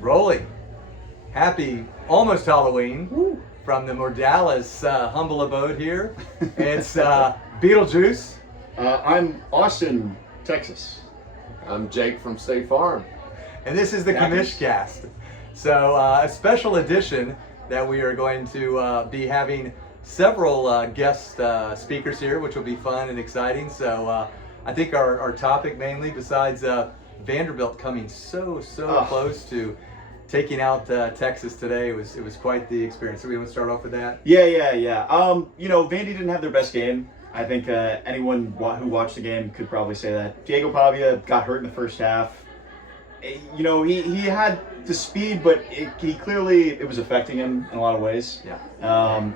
Rolling. Happy almost Halloween from the Mordalis humble abode here. It's Beetlejuice. I'm Austin, Texas. I'm Jake from State Farm. And this is the Commish cast. So a special edition that we are going to be having several guest speakers here, which will be fun and exciting. So I think our topic mainly, besides Vanderbilt coming so close to taking out Texas today, it was quite the experience. So we want to start off with that? Yeah. Vandy didn't have their best game. I think anyone who watched the game could probably say that. Diego Pavia got hurt in the first half. He had the speed, but it was affecting him in a lot of ways. Yeah.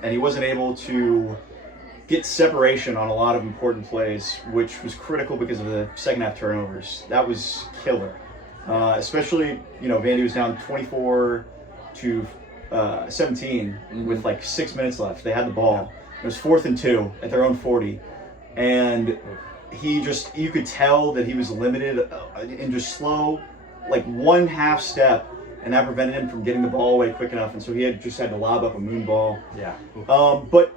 And he wasn't able to get separation on a lot of important plays, which was critical because of the second half turnovers. That was killer. Especially, Vandy was down 24 to 17 with like 6 minutes left. They had the ball. It was 4th and 2 at their own 40. And you could tell that he was limited and just slow, like one half step, and that prevented him from getting the ball away quick enough. And so he had to lob up a moon ball. Yeah. But,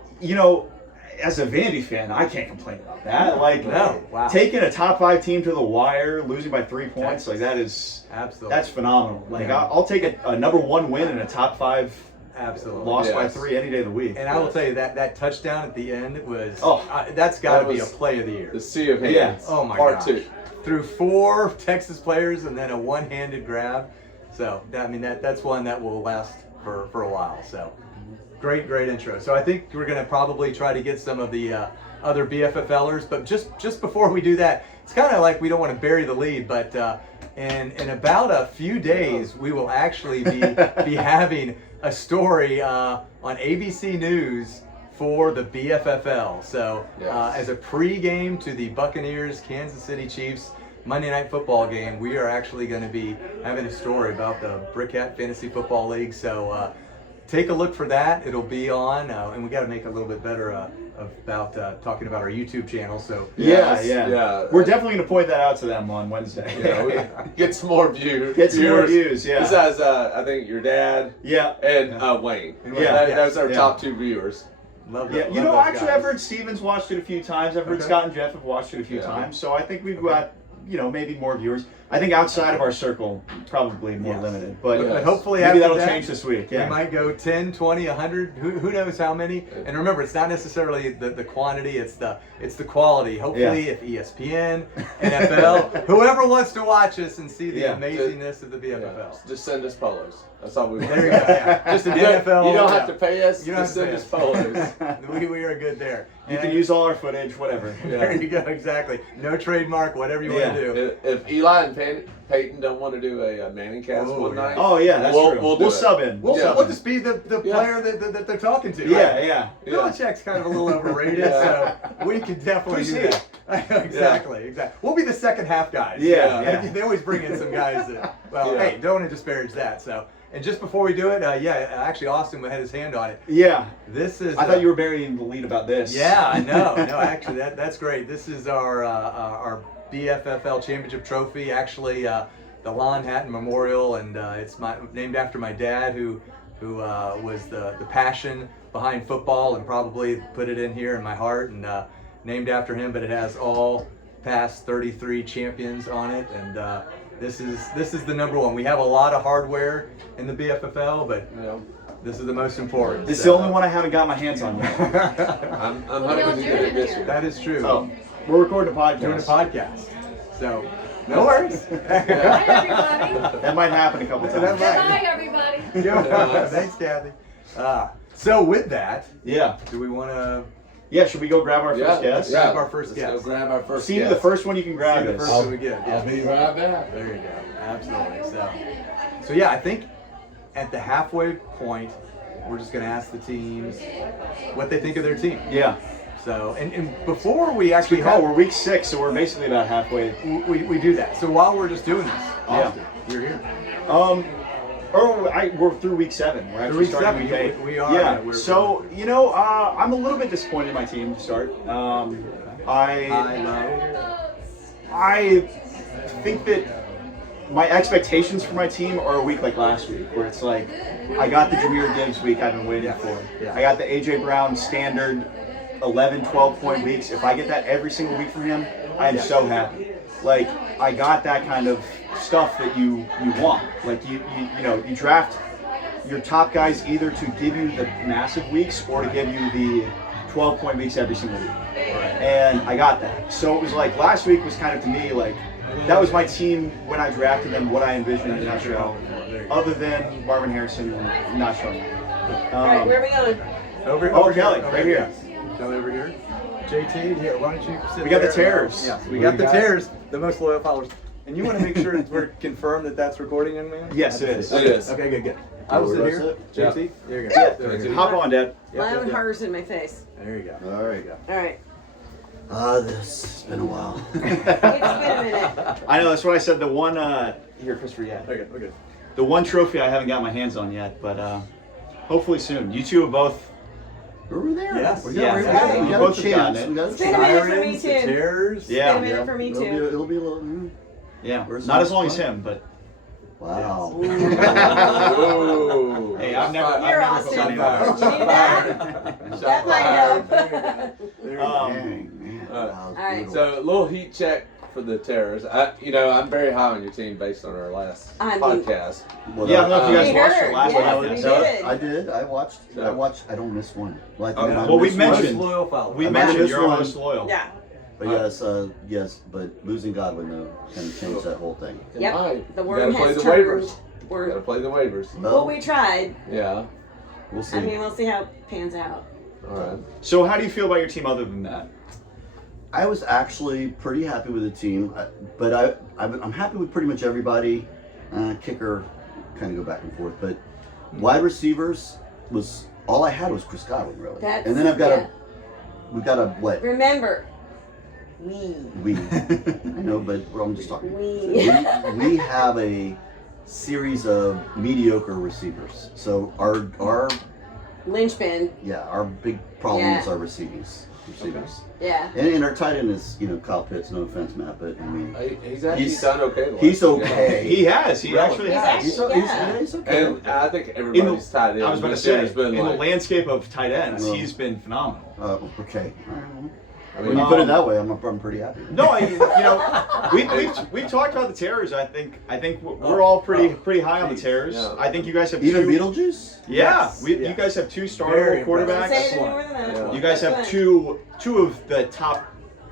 as a Vandy fan, I can't complain about that. Taking a top 5 team to the wire, losing by 3 points, that's phenomenal. I'll take a number 1 win and a top 5 loss by 3 any day of the week. And I will tell you that touchdown at the end was that's got to be a play of the year. The sea of hands. Yeah. Oh my Part gosh. 2. Through 4 Texas players and then a one-handed grab. So that's one that will last for a while. So great intro. So I think we're going to probably try to get some of the other BFFLers, but just before we do that, it's kind of like we don't want to bury the lead, but in about a few days we will actually be having a story on ABC News for the BFFL. So as a pregame to the Buccaneers Kansas City Chiefs Monday Night Football game, we are actually going to be having a story about the Brick Hat Fantasy Football League. So take a look for that. It'll be on, and we got to make it a little bit better about talking about our YouTube channel. So yeah. We're definitely going to point that out to them on Wednesday. Get some more views. More views. Yeah. Besides, I think your dad. Yeah. And Wayne. That's our top 2 viewers. Love actually, I've heard Steven's watched it a few times. I've heard Scott and Jeff have watched it a few times. So I think we've got, maybe more viewers. I think outside of our circle, probably more limited. But hopefully maybe after that'll change this week. Yeah. We might go 10, 20, 100, who knows how many. And remember, it's not necessarily the quantity, it's the quality. Hopefully if ESPN, NFL, whoever wants to watch us and see the amazingness of the BFFL. Just send us polos. That's all we want. There you go. Yeah. Just an NFL. You don't have to pay us. Just send us polos. We are good there. You can use all our footage, whatever. There you go, exactly. No trademark, whatever you want to do. If Eli and Peyton don't want to do a Manning cast one night. Oh yeah, that's true. We'll sub in. We'll just be the player that they're talking to. Yeah. Belichick's kind of a little overrated, so we could definitely do that. Exactly. We'll be the second half guys. Yeah. They always bring in some guys that, hey, don't want to disparage that. So, and just before we do it, actually Austin had his hand on it. Yeah. This is. I thought you were burying the lead about this. Yeah, I know. No, actually, that's great. This is our BFFL championship trophy. Actually, the Lon Hatton Memorial, and it's named after my dad, who was the passion behind football, and probably put it in here in my heart, and named after him. But it has all past 33 champions on it, and this is the number 1. We have a lot of hardware in the BFFL, but this is the most important. This is the only one I haven't got my hands on yet. I'm hoping to get it this year. That is true. So, we're recording a podcast. Doing a podcast. So, no worries. Hi, everybody. That might happen a couple times. That might. Hi, everybody. Thanks, Kathy. So with that, do we want to? Yeah, should we go grab our first guest? Grab our first guest. Let's go grab our first See, guest. the first one you can grab The is. first one we get. I'll be right back. There you go. Absolutely. So I think at the halfway point, we're just going to ask the teams what they think of their team. Yeah. So, and before we actually we're week 6, so we're basically about halfway. We do that. So while we're just doing this, Austin, you're here. We're through week 7. We're actually starting week 8. We are. Yeah. I'm a little bit disappointed in my team to start. I think that my expectations for my team are a week like last week, where it's like, I got the Jahmyr Gibbs week I've been waiting for. Yeah. I got the A.J. Brown standard 11, 12-point weeks. If I get that every single week from him, I am so happy. Like, I got that kind of stuff that you want. Like, you draft your top guys either to give you the massive weeks or to give you the 12-point weeks every single week. And I got that. So it was like, last week was kind of, to me, like, that was my team when I drafted them, what I envisioned in a nutshell, other than Marvin Harrison not showing up. All right, where are we going? Over Kelly, right here. Kelly over here. JT, here, why don't you sit We got the there? Terrors. Yeah, we got the Terrors, the most loyal followers. And you want to make sure we're confirmed that that's recording in there? Yes, it is. It is. Okay, good. I will sit here. Yeah. JT, there you go. There you go. Hop on, Dad. Loud hearts in my face. There you go. All right. All right. This has been a while. It's been a minute. I know, that's what I said. The one, here, Christopher, yeah. Okay. The one trophy I haven't got my hands on yet, but hopefully soon. You two have both. We were there. Yes. We Yeah. got, we You got both a have gotten chance. it. We got a It's been a chance. minute for me Sirens, the too. Terrors. It's been a Yeah. minute for me It'll too. be a little. Yeah. Where's Not as some long as fun? him, but. Wow. Ooh. Hey, I've never. You're I've awesome. never You felt need that? That might help. There you go. Man. That was right. brutal. So a little heat check for the Terrors. I'm very high on your team based on our last I mean- podcast. Well, Yeah, I don't know if you guys We watched heard, it last yes, week. we No, did. I did. I watched. I don't miss one. Like, Okay. I Well, we missed one. mentioned- Most loyal followers. We I mentioned missed you're our one. most loyal. Yeah. But yes, but losing Godwin though kind of changed that whole thing. Yep. Right. The You worm gotta play has the turned. waivers. You gotta play the waivers. Well, we tried. Yeah. We'll see. I mean, we'll see how it pans out. All right. So, how do you feel about your team other than that? I was actually pretty happy with the team, but I'm happy with pretty much everybody. Kicker, kind of go back and forth, but wide receivers was all I had was Chris Godwin really, That's- and then yeah. we've got a what? Remember, We, I know, but I'm just talking. We. We have a series of mediocre receivers. So our linchpin. our big problem Yeah. is our receivers. Yeah. And our tight end is Kyle Pitts. No offense, Matt, but I mean He's actually He's- done okay. the he's last few okay. games. He has. He Really? actually He's has. actually- he's okay. And I think everybody's tight end. I was about to this say, year has been in the like, landscape of tight ends, Well- he's been phenomenal. Okay. I When mean, you put it that way, I'm pretty happy. No, we've talked about the Terrors. I think we're all pretty high on the Terrors. Yeah. I think you guys have Even two. Beetlejuice? Yeah, Yes. you Yes. guys have two Very startable impressive. quarterbacks. Say it any more than that. Yeah. You guys have That's two of the top,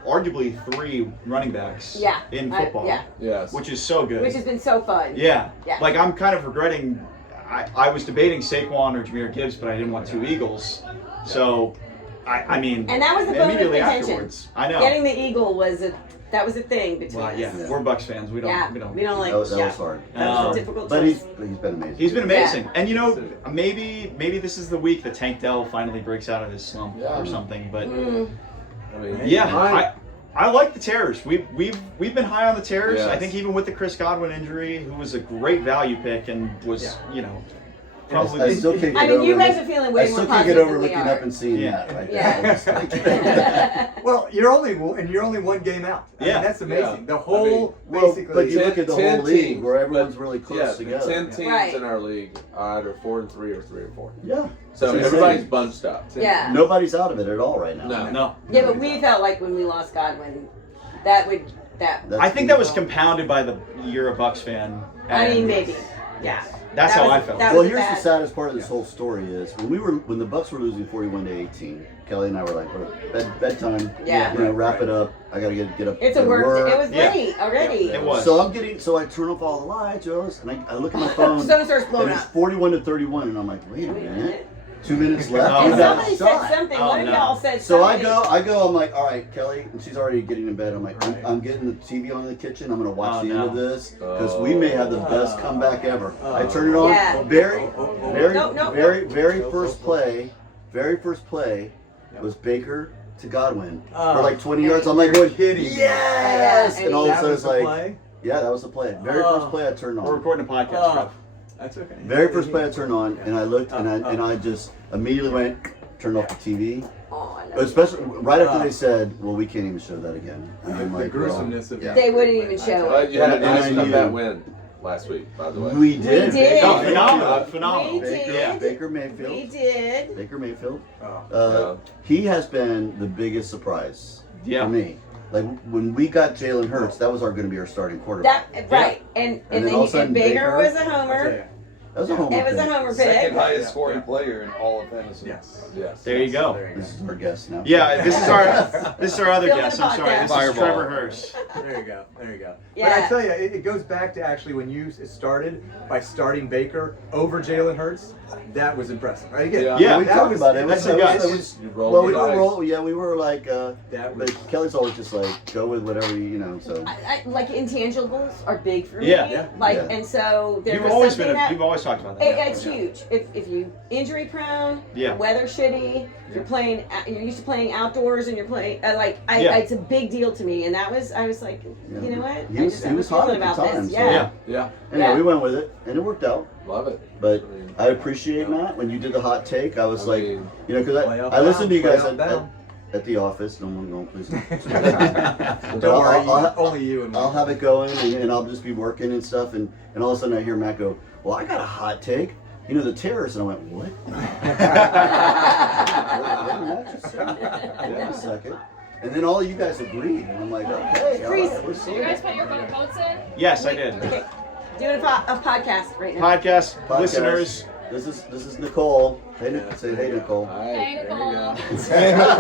arguably 3 running backs Yeah. in football, Yeah. yes. which is so good. Which has been so fun. Yeah. Yeah. Like, I'm kind of regretting. I was debating Saquon or Jahmyr Gibbs, but I didn't want 2 Eagles. So, I mean, And that was the bone of immediately contention. afterwards. I know. Getting the eagle was a thing between Well, us. yeah, we're Bucks fans. We don't. Yeah. We don't. We don't like. That was yeah. hard. That was Um, a difficult But choice. he's been amazing. He's been amazing, and maybe this is the week that Tank Dell finally breaks out of his slump Yeah. or something. But Mm. I mean, yeah, I like the Terrors. We've been high on the Terrors. Yes. I think even with the Chris Godwin injury, who was a great value pick and was probably I still can't get I mean, over you guys look- are feeling I way still more can't positive get over than we looking are. up and seeing Yeah. that right Yeah. there. It's like- Well, you're only one game out. I Yeah. mean, that's amazing. Yeah. The whole Well, basically. but you look at the 10 whole league teams, where everyone's but- really close yeah, together. 10 teams Right. in our league are either 4-3 or 3-4. Yeah. So It's everybody's insane. bunched up. Yeah. Nobody's out of it at all right now. No. no. Yeah, but we felt like when we lost Godwin, that. That's I think that was compounded by the you're a Bucks fan. I mean, and maybe. Yeah. That's That how was- I felt. that Well, was here's bad. the saddest part of this whole story is when the Bucks were losing 41-18. Kelly and I were like, bedtime. Yeah. Wrap it up. I gotta get up. It's go a to work. It was Yeah. late already. It was. So I turn off all the lights, and I look at my phone, Sun starts blowing and it's up. 41-31, and I'm like, wait a Wait a minute, minute. 2 minutes left. Oh, And we got a somebody shot. said something. Oh, One of no. y'all said So something. I go, I'm like, all right, Kelly, and she's already getting in bed. I'm like, Right. I'm getting the TV on in the kitchen. I'm gonna watch Oh, the end no. of this because we may have the best comeback ever. I Oh. turn it on, Yeah. very Nope. first play was Baker to Godwin Oh. for like 20 yards. I'm like, going, kidding me. yes! Yeah, And all of a That sudden was it's the like, play? yeah, that was the play. Very Oh. first play I turned We're on. recording a podcast. Oh. Trev. That's okay. Very first play I turned on, and I looked, and I just immediately went, turned off the TV. Oh, I know. Especially right after they said, "Well, we can't even show that again." And I'm The like, gruesomeness well, of yeah. They wouldn't even show But it. you had a And nice I knew- comeback win. last week, by the way. We did. did. Oh, Baker phenomenal, Mayfield. phenomenal. We Baker, did. Baker Mayfield. We did. Baker Mayfield. Oh. He has been the biggest surprise Yeah. for me. Like when we got Jalen Hurts, that was going to be our starting quarterback. That right, and then then all of a sudden Baker was a I'll tell homer. you. That was a homer. It was a pick. homer Second pick. highest scoring player in all of fantasy. Yes. Yes. There you go. There you This is our guest now. Yeah, this is our other Filming guest. a I'm sorry. This is podcast. Trevor Hurst. There you go. There you go. Yeah. But I tell you, it goes back to actually when you started by starting Baker over Jalen Hurts. That was impressive. Right? Again, Yeah. we that talked was about it. that's It a was- guess. it was- You rolled well, the we were dice. yeah, we were like, that was. but Kelly's always just like go with whatever you know. So Like intangibles are big for Yeah. me. Yeah. Like, Yeah. and so there You've was always something been. that You've always talked about that. it's huge. If you injury prone, Yeah. weather shitty, you're playing, you're used to playing outdoors, and you're playing Yeah. it's a big deal to me. And I was like, Yeah. you know what? He was- he was hot feeling at the about time, this. so- Yeah. Yeah. anyway, Yeah. we went with it, and it worked out. Love it. But I mean, I appreciate Matt when you did the hot take. I was I like, mean, you know, because Playoff I listened to you bound, guys playoff bound. at the office. No one don't listen. Don't worry, I'll- only you and me. I'll have it going, and I'll just be working and stuff, and all of a sudden I hear Matt go, "Well, I got a hot take. You know, the terrorists." And I went, "What?" What did Matt just say? Wait a second. And then all of you guys agreed, and I'm like, "Okay, all right, we're Did you seeing guys it." put your votes in? Yes, I did. Okay. Doing a podcast right now. Podcast Podcast. listeners. This is Nicole. Hey, say hey, Nicole. Hi. Hey, There you go.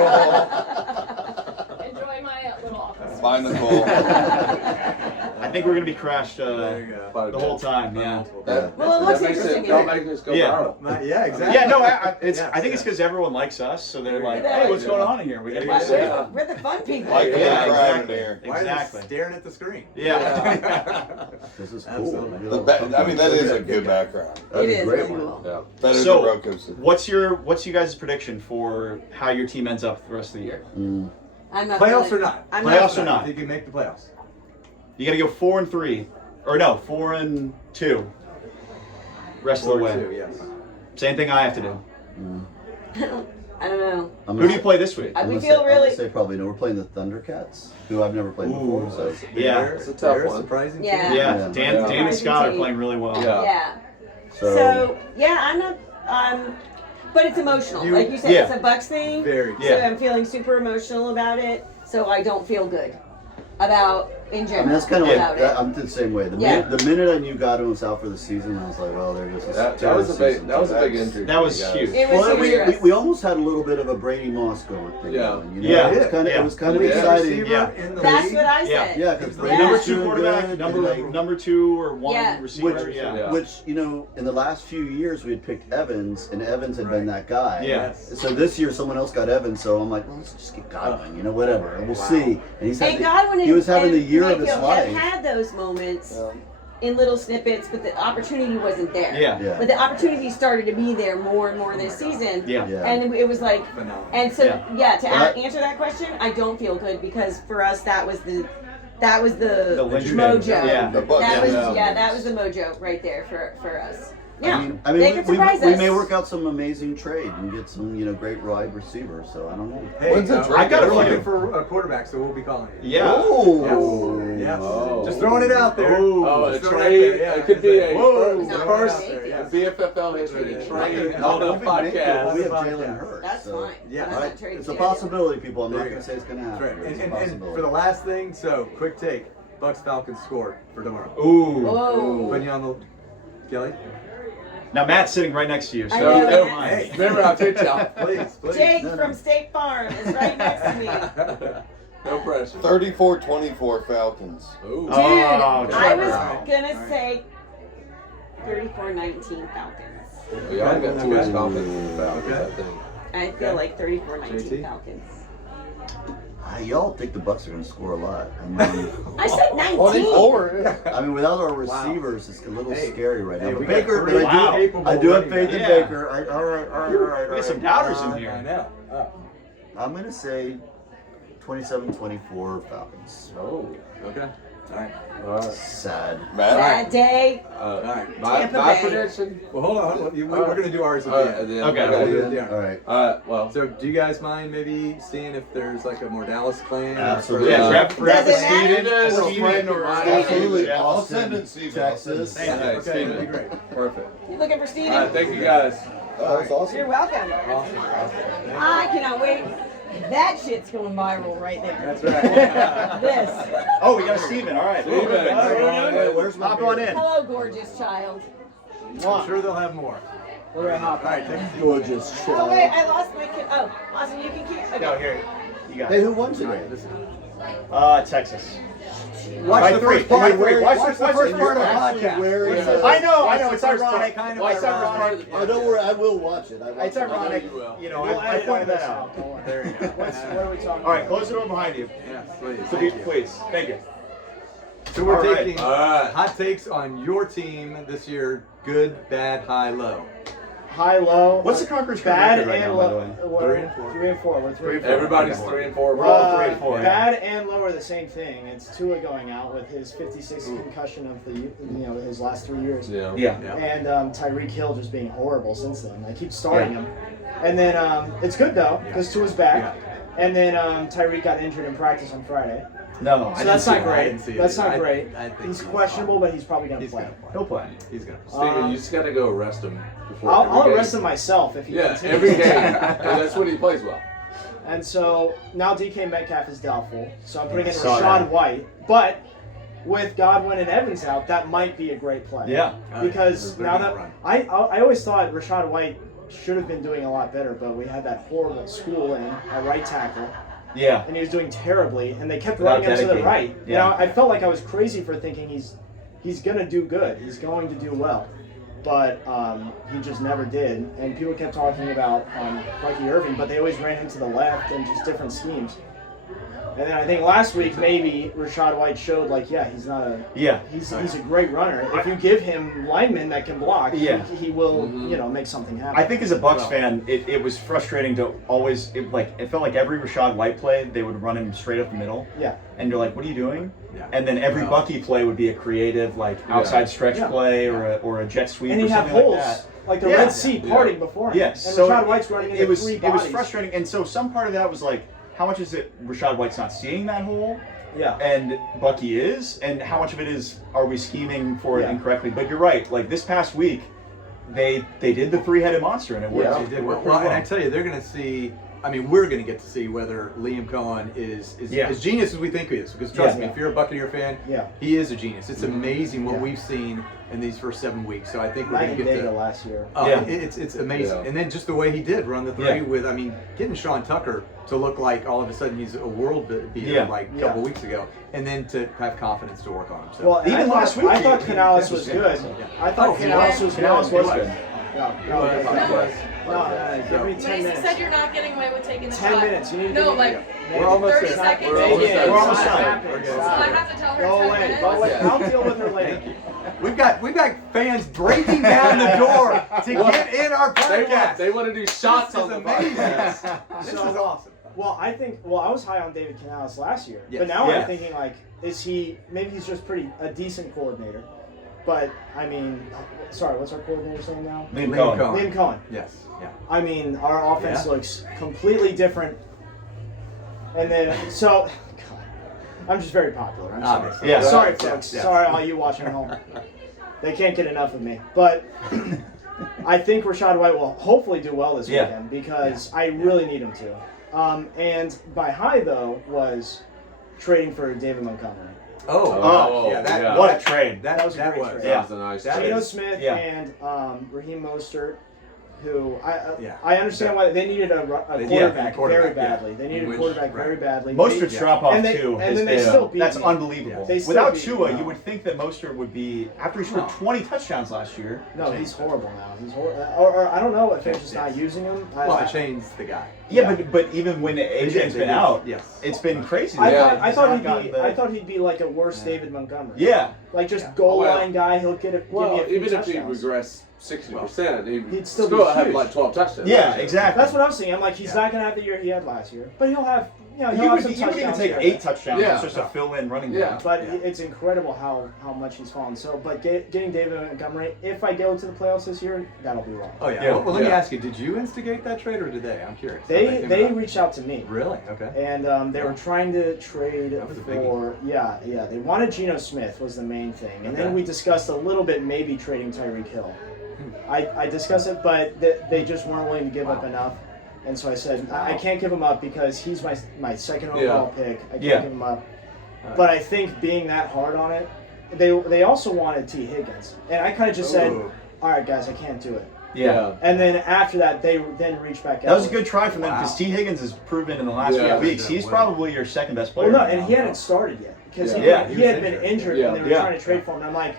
Enjoy my little office. Bye, Nicole. I think we're gonna be crashed There you go. Quite a the bit. whole time. Yeah. That, Well, it looks that makes interesting it, don't here. make this go Yeah. viral. Yeah, exactly. Yeah, no, Yeah, I think it's because everyone likes us, so they're like, Yeah. hey, what's going on in here? We gotta Yeah. go We're, see it. Yeah. we're the fun people. Like Yeah, yeah, exactly. here. Why are Exactly. they staring at the screen? Yeah. This is cool. Absolutely. You The know, I mean, that is a good background. That'd It be a is great really one. cool. Yeah. Better So- than Roku's. What's you guys' prediction for how your team ends up the rest of the year? Mm. I'm not Playoffs feeling- or not? I'm Playoffs or I not? think you can make the playoffs. You gotta go 4-3, or no, 4-2. Rest of the 4 way. 2, yes. Same thing I have to do. I don't know. I'm Who gonna do you play this week? I'm We gonna feel say, I'm really. gonna say probably no. We're playing the Thundercats, who I've never played before. So Yeah. They're- It's a tough they're one. Surprising Yeah. team. Yeah, Yeah. Dan Yeah. and Scott are Team. playing really well. Yeah. Yeah. so, So yeah, I'm not. But it's emotional, like you said. Yeah. It's a Bucks thing. Very Yeah. So I'm feeling super emotional about it. So I don't feel good about in I mean, general that's kind of about like that, it. I'm the same way. The, Yeah. the minute I knew Godwin was out for the season, I was like, well, there goes this. That was a big. season. That was a big That's- injury. That for was you guys. huge. It was Well, serious. we almost had a little bit of a Brady Moss going thing. Yeah. going, you know? Yeah. It was kind of Yeah. it was kind of Yeah. exciting. Receiver Yeah. in the That's league. what I Yeah. said. Yeah, because Yeah. Brady Number was two doing quarterback, good, number and, like, number 2 or 1 Yeah. receiver. Which- yeah. Yeah. Which, you know, in the last few years we had picked Evans, and Evans had been Right. that guy. Yeah. Yes. So this year someone else got Evans, so I'm like, well, let's just get Godwin, you know, whatever. And we'll Wow. see. And he's had And the- Godwin he was having and the year of his Mayfield life. have had those moments in little snippets, but the opportunity wasn't there. Yeah. Yeah. But the opportunity started to be there more and more this season. Yeah. Yeah. And it was like, Phenomenal. and so Yeah. to But- answer that question, I don't feel good because for us that was the The linchpin. mojo. Yeah. The Bucks. That was Yeah. that was the mojo right there for us. Yeah, I mean, they could surprise we us. may work out some amazing trade and get some, you know, great wide receivers. So I don't know. Hey, When's the I got a we're few. looking for a quarterback, so we'll be calling you. Yeah. Oh. Yes. Yes. Oh. Just throwing it out there. Oh, a Just throwing trade. out there, yeah. It could be a Whoa. first, No, the first no, no. Yes. BFFL history Yeah. trade Yeah. on the We have podcast. Jalen Hurts. That's so. fine. Yeah. That's All not right. trade It's a too. possibility, people. I'm There not you going to go. say it's going to That's happen. right. It's a And possibility. for the last thing, so quick take. Bucks Falcons scored for tomorrow. Ooh. Whoa. Putting you on the Kelly. Now Matt's sitting right next to you. So I So, know. no, Hey. remember I picked y'all. Please, please. Jake No, no. from State Farm is right next to me. No pressure. 34-24 Falcons. Ooh. Dude, Oh, I Trevor. was Alright. gonna say 34-19 Falcons. We all got too much confidence in the Falcons, Okay. I think. I feel like 34-19 JT? Falcons. Y'all think the Bucks are going to score a lot. I mean, I said 19. 24. Yeah. I mean, without our Wow. receivers, it's a little Hey. scary right now. Hey, But we got Baker, three but Wow. capable I do have running faith in backs. Yeah. Baker. All right. We got some doubters in here. I know. I'm going to say 27-24 Falcons. Oh, okay. All right. All right. Sad. Matt? That day. right. My Tampa my Bay. prediction. Well, hold on. We're going to do ours at the end. Okay. We'll do it at the end. All right. Well, So, do you guys mind maybe seeing if there's like a more Dallas clan? Absolutely. Yeah, grab Does it Steven matter? or Steven or Absolutely. Yeah. I'll send it, Steve. Texas. Hey, Okay, okay, Steven. that'd be great. Perfect. You looking for Steven? All right, thank you guys. That was awesome. You're welcome. Awesome. I cannot wait. That shit's going viral right there. That's right. This. Oh, we got a Steven. All right. Steven. Perfect. All right. Hey, where's my Hop on in. Hello, gorgeous child. I'm sure they'll have more. We're gonna hop All right, take a seat. Gorgeous Oh wait, I lost my kid. Oh, Austin, you can keep. Okay. No, here. You got Hey, it. who won today? Texas. Watch By the three. first part. By three. Watch Watch the the first first part of the Actually podcast. wearing Yeah. a- I know, Watch it's the first ironic. part, kind of It's ironic. ironic. Oh, don't worry, I will watch it. It's ironic. You will. I pointed that out. There you go. What are we talking? All right, close the door behind you. Yes, please. Please, Thank you. please. Thank you. So we're All right. taking All right. hot takes on your team this year. Good, bad, high, low. High, low. What's the Conqueror's bad record right and now, by the low? way? We're 3-4. 3-4. We're 3-4. Everybody's 3 and 4. We're all all 3 and 4. Bad and low are the same thing. It's Tua going out with his 56 concussion of his last 3 years. Yeah. Yeah. Yeah. And Tyreek Hill just being horrible since then. I keep starting him. And then it's good though because Tua's back. And then Tyreek got injured in practice on Friday. No, So that's not I great. didn't see it That's either. not great. I think He's questionable, but he's probably going to He's play. gonna play. he'll play. He's gonna play. Steven, you just got to go arrest him before I'll every game. arrest him myself if he Yeah, continues. every game. And that's when he plays well. And so now DK Metcalf is doubtful. So I'm putting in Saw Rashad that. White. But with Godwin and Evans out, that might be a great play. Yeah. Because They're now gonna that run. I always thought Rashad White should have been doing a lot better, but we had that horrible schooling at right tackle, Yeah. and he was doing terribly, and they kept Without running him to the dedicating. right. Yeah. You know, I felt like I was crazy for thinking he's gonna do good. He's going to do well. But he just never did. And people kept talking about Mikey Irving, but they always ran him to the left and just different schemes. And then I think last week maybe Rashad White showed he's not a he's a great runner. If you give him linemen that can block, Yeah. he will make something happen. I think as a Bucks fan, it was frustrating to always it felt like every Rashad White play they would run him straight up the middle, Yeah. and you're like, what are you doing? Yeah. And then every Bucky play would be a creative outside stretch Yeah. play or a jet sweep And or he'd have something holes like that. like the Yeah. Red Sea parting before him. Yes, And so Rashad White's running into it was three it was bodies. frustrating, and so some part of that was like, how much is it Rashad White's not seeing that hole? Yeah. And Bucky is, and how much of it is are we scheming for it Yeah. incorrectly? But you're right. Like this past week, they did the three-headed monster, and it worked. They did it well. worked Well, pretty and I tell you, they're going to see. I mean, we're going to get to see whether Liam Cohen is Yeah. as genius as we think he is. Because trust me, Yeah. if you're a Buccaneer fan, Yeah. he is a genius. It's amazing what Yeah. we've seen in these first 7 weeks. So I think we're Night going and to day get to to. last year. Yeah. It's amazing. Yeah. And then just the way he did run the three Yeah. with, I mean, getting Sean Tucker to look like all of a sudden he's a world beater Yeah. like a Yeah. couple weeks ago, and then to have confidence to work on him. So Well, and Even I last thought, week, I thought he- Canales he was was good. good. I thought Oh, Canales was good. Canales was good. No, give me 10 Mason minutes. said you're not getting away with taking the 10 shot. minutes. You need to No, give like me We're almost 30 there. seconds. We're almost there. We're almost It's not done. happening. Okay. So Stop I it. have to tell her Go 10 away. minutes. Go away. Yeah. I'll deal with her later. We've got fans breaking down the door to get in our podcast. They want to do shots This on is the amazing. podcast. This So- is awesome. Well, I was high on David Canales last year, Yes. but now Yeah. I'm thinking maybe he's just a decent coordinator. But I mean, sorry, what's our coordinator's name now? Liam Cohen. Liam Cohen. Yes. Yeah. I mean, our offense Yeah. looks completely different. And then, God, I'm just very popular. I'm sorry. Obviously. Yeah. Sorry, Yeah. folks. Yeah. Sorry, all you watching at home. They can't get enough of me. But I think Rashad White will hopefully do well this Yeah. weekend because I really need him to. And by high, though, was trading for David Montgomery. Oh, yeah. That, yeah. What a trade. That was a great was. trade. That was a nice That trade. Geno is- Smith yeah. and Raheem Mostert, who Yeah. I understand why they needed a They- quarterback, quarterback, very yeah. badly. They needed Which- a quarterback right. very badly. Mostert's They- drop off and they- too. and has then they been- still beat That's me. unbelievable. They still Without beat Tua, me. you would think that Mostert would be after he scored No. 20 touchdowns last year. No, he's horrible now. He's or I don't know if they're just not using him. Well, Shane's the guy. Yeah, but even when AJ's They been did. out, Yes. it's been crazy. I Yeah. thought He's not he'd gotten be. the- I thought he'd be like a worse David Montgomery. Yeah. like just Yeah. goal Well, line guy. He'll give me Well, a few even if he touchdowns. regressed 60%, He'd still still be have huge. like 12 touchdowns. Yeah, exactly. That's what I'm saying. I'm like, he's Yeah. not gonna have the year he had last year, but he'll have you know, You he'll have would some even touchdowns take here. 8 touchdowns Yeah. as just a fill-in running back. Yeah. But Yeah. it's incredible how much he's fallen. So, but getting David Montgomery, if I go to the playoffs this year, that'll be wrong. Oh yeah. Yeah. Well, let me Yeah. ask you: did you instigate that trade, or did they? I'm curious. How They came they about. reached out to me. Really? Okay. And they were trying to trade That was a biggie. for they wanted Geno Smith was the main thing, and Okay. then we discussed a little bit maybe trading Tyreek Hill. I discussed it, but they just weren't willing to give up enough, and so I said I can't give him up because he's my second overall pick. I can't Yeah. give him up. But I think being that hard on it, they also wanted T Higgins, and I kind of just said, Ooh. all right guys, I can't do it. Yeah. And then after that, they then reached back out. That was a with- good try from them because Wow. T. Higgins has proven in the last Yeah. few weeks he's Well, probably your second best player. Well, no, right and now. he hadn't started yet because Yeah. he he had was been injured. injured Yeah. and they were Yeah. trying to trade for him. And I'm like,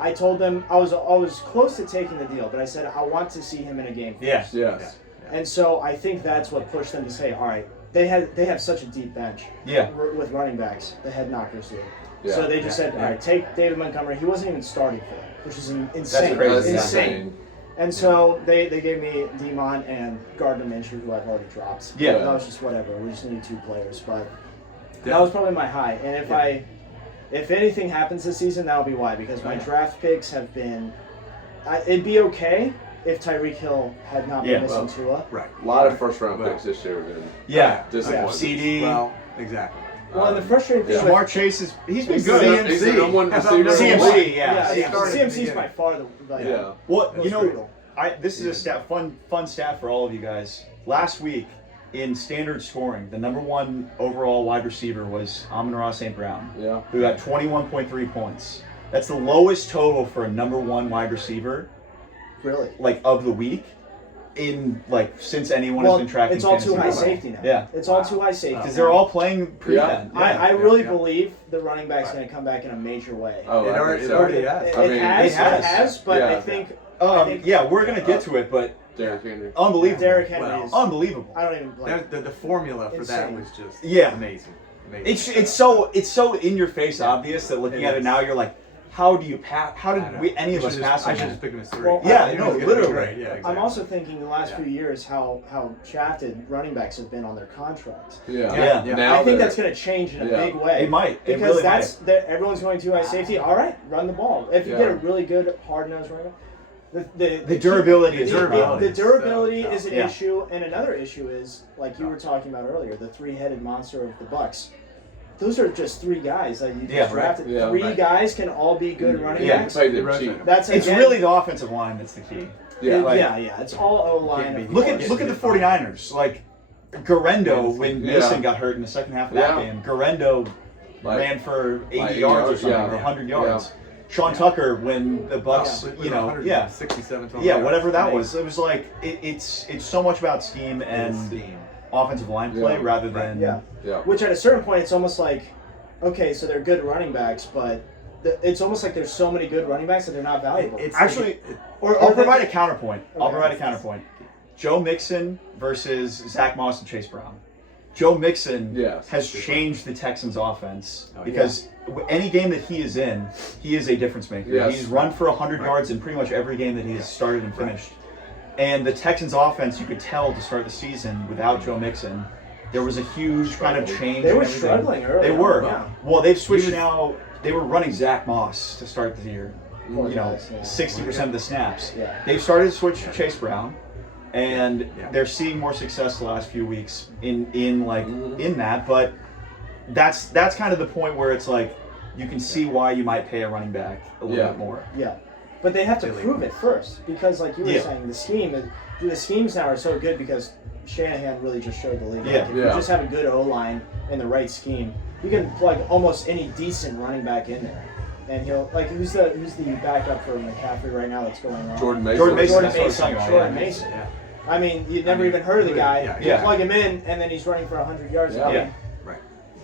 I told them I was close to taking the deal, but I said I want to see him in a game. Yeah. Yes. And so I think that's what pushed them to say, all right, they have such a deep bench Yeah. with running backs, the head knockers do. Yeah. So they just Yeah. said, all right, take David Montgomery. He wasn't even starting for them, which is insane. crazy. That's Insane. And so they gave me Demon and Gardner Minshew, who I've already dropped. Yeah. That was just whatever. We just needed 2 players, but that was probably my high. And if anything happens this season, that'll be why. Because my draft picks have been, it'd be okay if Tyreek Hill had not been Yeah, missing well, Tua. Right. A lot of first round Well, picks this year. Then. Yeah. Disappointing. CD. Well, exactly. Well, and the frustrating thing Yeah. with Jamar Chase he's been He's good. He's the number one How about receiver. number in the one? CMC, league. yeah. yeah, started at the CMC's beginning. by far the Yeah. Well, most you know, brutal. this is a fun stat for all of you guys. Last week in standard scoring, the number 1 overall wide receiver was Amon-Ra St. Brown, Yeah. who got 21.3 points. That's the lowest total for a number 1 wide receiver, Really. like of the week, in like since anyone Well, has been tracking. it's all too fantasy high football. safety now. Yeah. It's all too high safety. Because they're all playing prevent. Yeah. I really yeah. believe the running back's going to come back in a major way. Oh, It I already- think it so. already has. It, I it mean, has, it has. it has, but Yeah. I think Yeah, we're gonna get to it, but Derrick Henry. unbelievable. Derrick Henry Well, is. Unbelievable. I don't even like. The formula for that Insane. was just Yeah. amazing. It's so in your face obvious that looking It at it is. now you're like, how do you pass? How I did know. we any of I us should pass I on should that? just pick him as 3. Well, Yeah, I knew no, it was gonna be literally. great. Yeah, exactly. I'm also thinking the last Yeah. few years how shafted running backs have been on their contracts. Yeah. Yeah. Yeah. Now I think they're- that's going to change in a Yeah. big way. It might. It Because really that's everyone's going to high safety. All right, run the ball. If you Yeah. get a really good hard nosed running back, The durability is durability. The durability So is an yeah. issue, and another issue is like you were talking about earlier, the 3-headed monster of the Bucks. Those are just 3 guys that you just Yeah, right. drafted. Yeah, 3 right. guys can all be good running Yeah. backs. Played them Right. cheap. That's It's again, really the offensive line that's the key. Yeah. Like- yeah. It's all O line. Can't be- Look at the 49ers. Like Garendo when Yeah. Mason got hurt in the second half of that Yeah. game. Garendo Like- ran for 80 like 80 yards or yards, something, yeah. or 100 Yeah. yards. Sean Tucker when the Bucks, With you know, 167 total yeah, yards. whatever that Amazing. was. It was like it's so much about scheme and Steam. offensive line play Yeah. rather than Yeah. Yeah. Which at a certain point, it's almost like, okay, so they're good running backs, but it's almost like there's so many good running backs that they're not valuable. It's Actually, or I'll they- provide a counterpoint. I'll Okay. provide a counterpoint. Joe Mixon versus Zach Moss and Chase Brown. Joe Mixon Yes. has changed the Texans' offense Oh, yeah. because any game that he is in, he is a difference maker. Yes. He's run for 100 Right. yards in pretty much every game that he has started and finished. And the Texans' offense, you could tell to start the season without Joe Mixon, there was a huge kind of change. They in were everything. struggling early They on, were. yeah. Well, they've switched He was- now. They were running Zach Moss to start the year. Poor You know, guys, yeah. 60% of the snaps. Yeah. They've started to switch to Chase Brown, and Yeah. they're seeing more success the last few weeks in Mhm. in that. But that's kind of the point where it's like you can see why you might pay a running back a little Yeah. bit more. Yeah, but they have to Really prove it first because, like you were Yeah. saying, the schemes now are so good because Shanahan really just showed the league. Yeah. Like, if you Yeah. just have a good O line and the right scheme, you can plug almost any decent running back in there, and he'll like who's the backup for McCaffrey right now that's going on? Jordan Mason. Jordan Mason. Jordan that's what I was Mason. talking about, Jordan yeah. Mason. Yeah. I mean, you'd never mean, even heard of the guy. yeah, You yeah. plug him in, and then he's running for 100 yards. Yeah. I mean, Yeah. Right.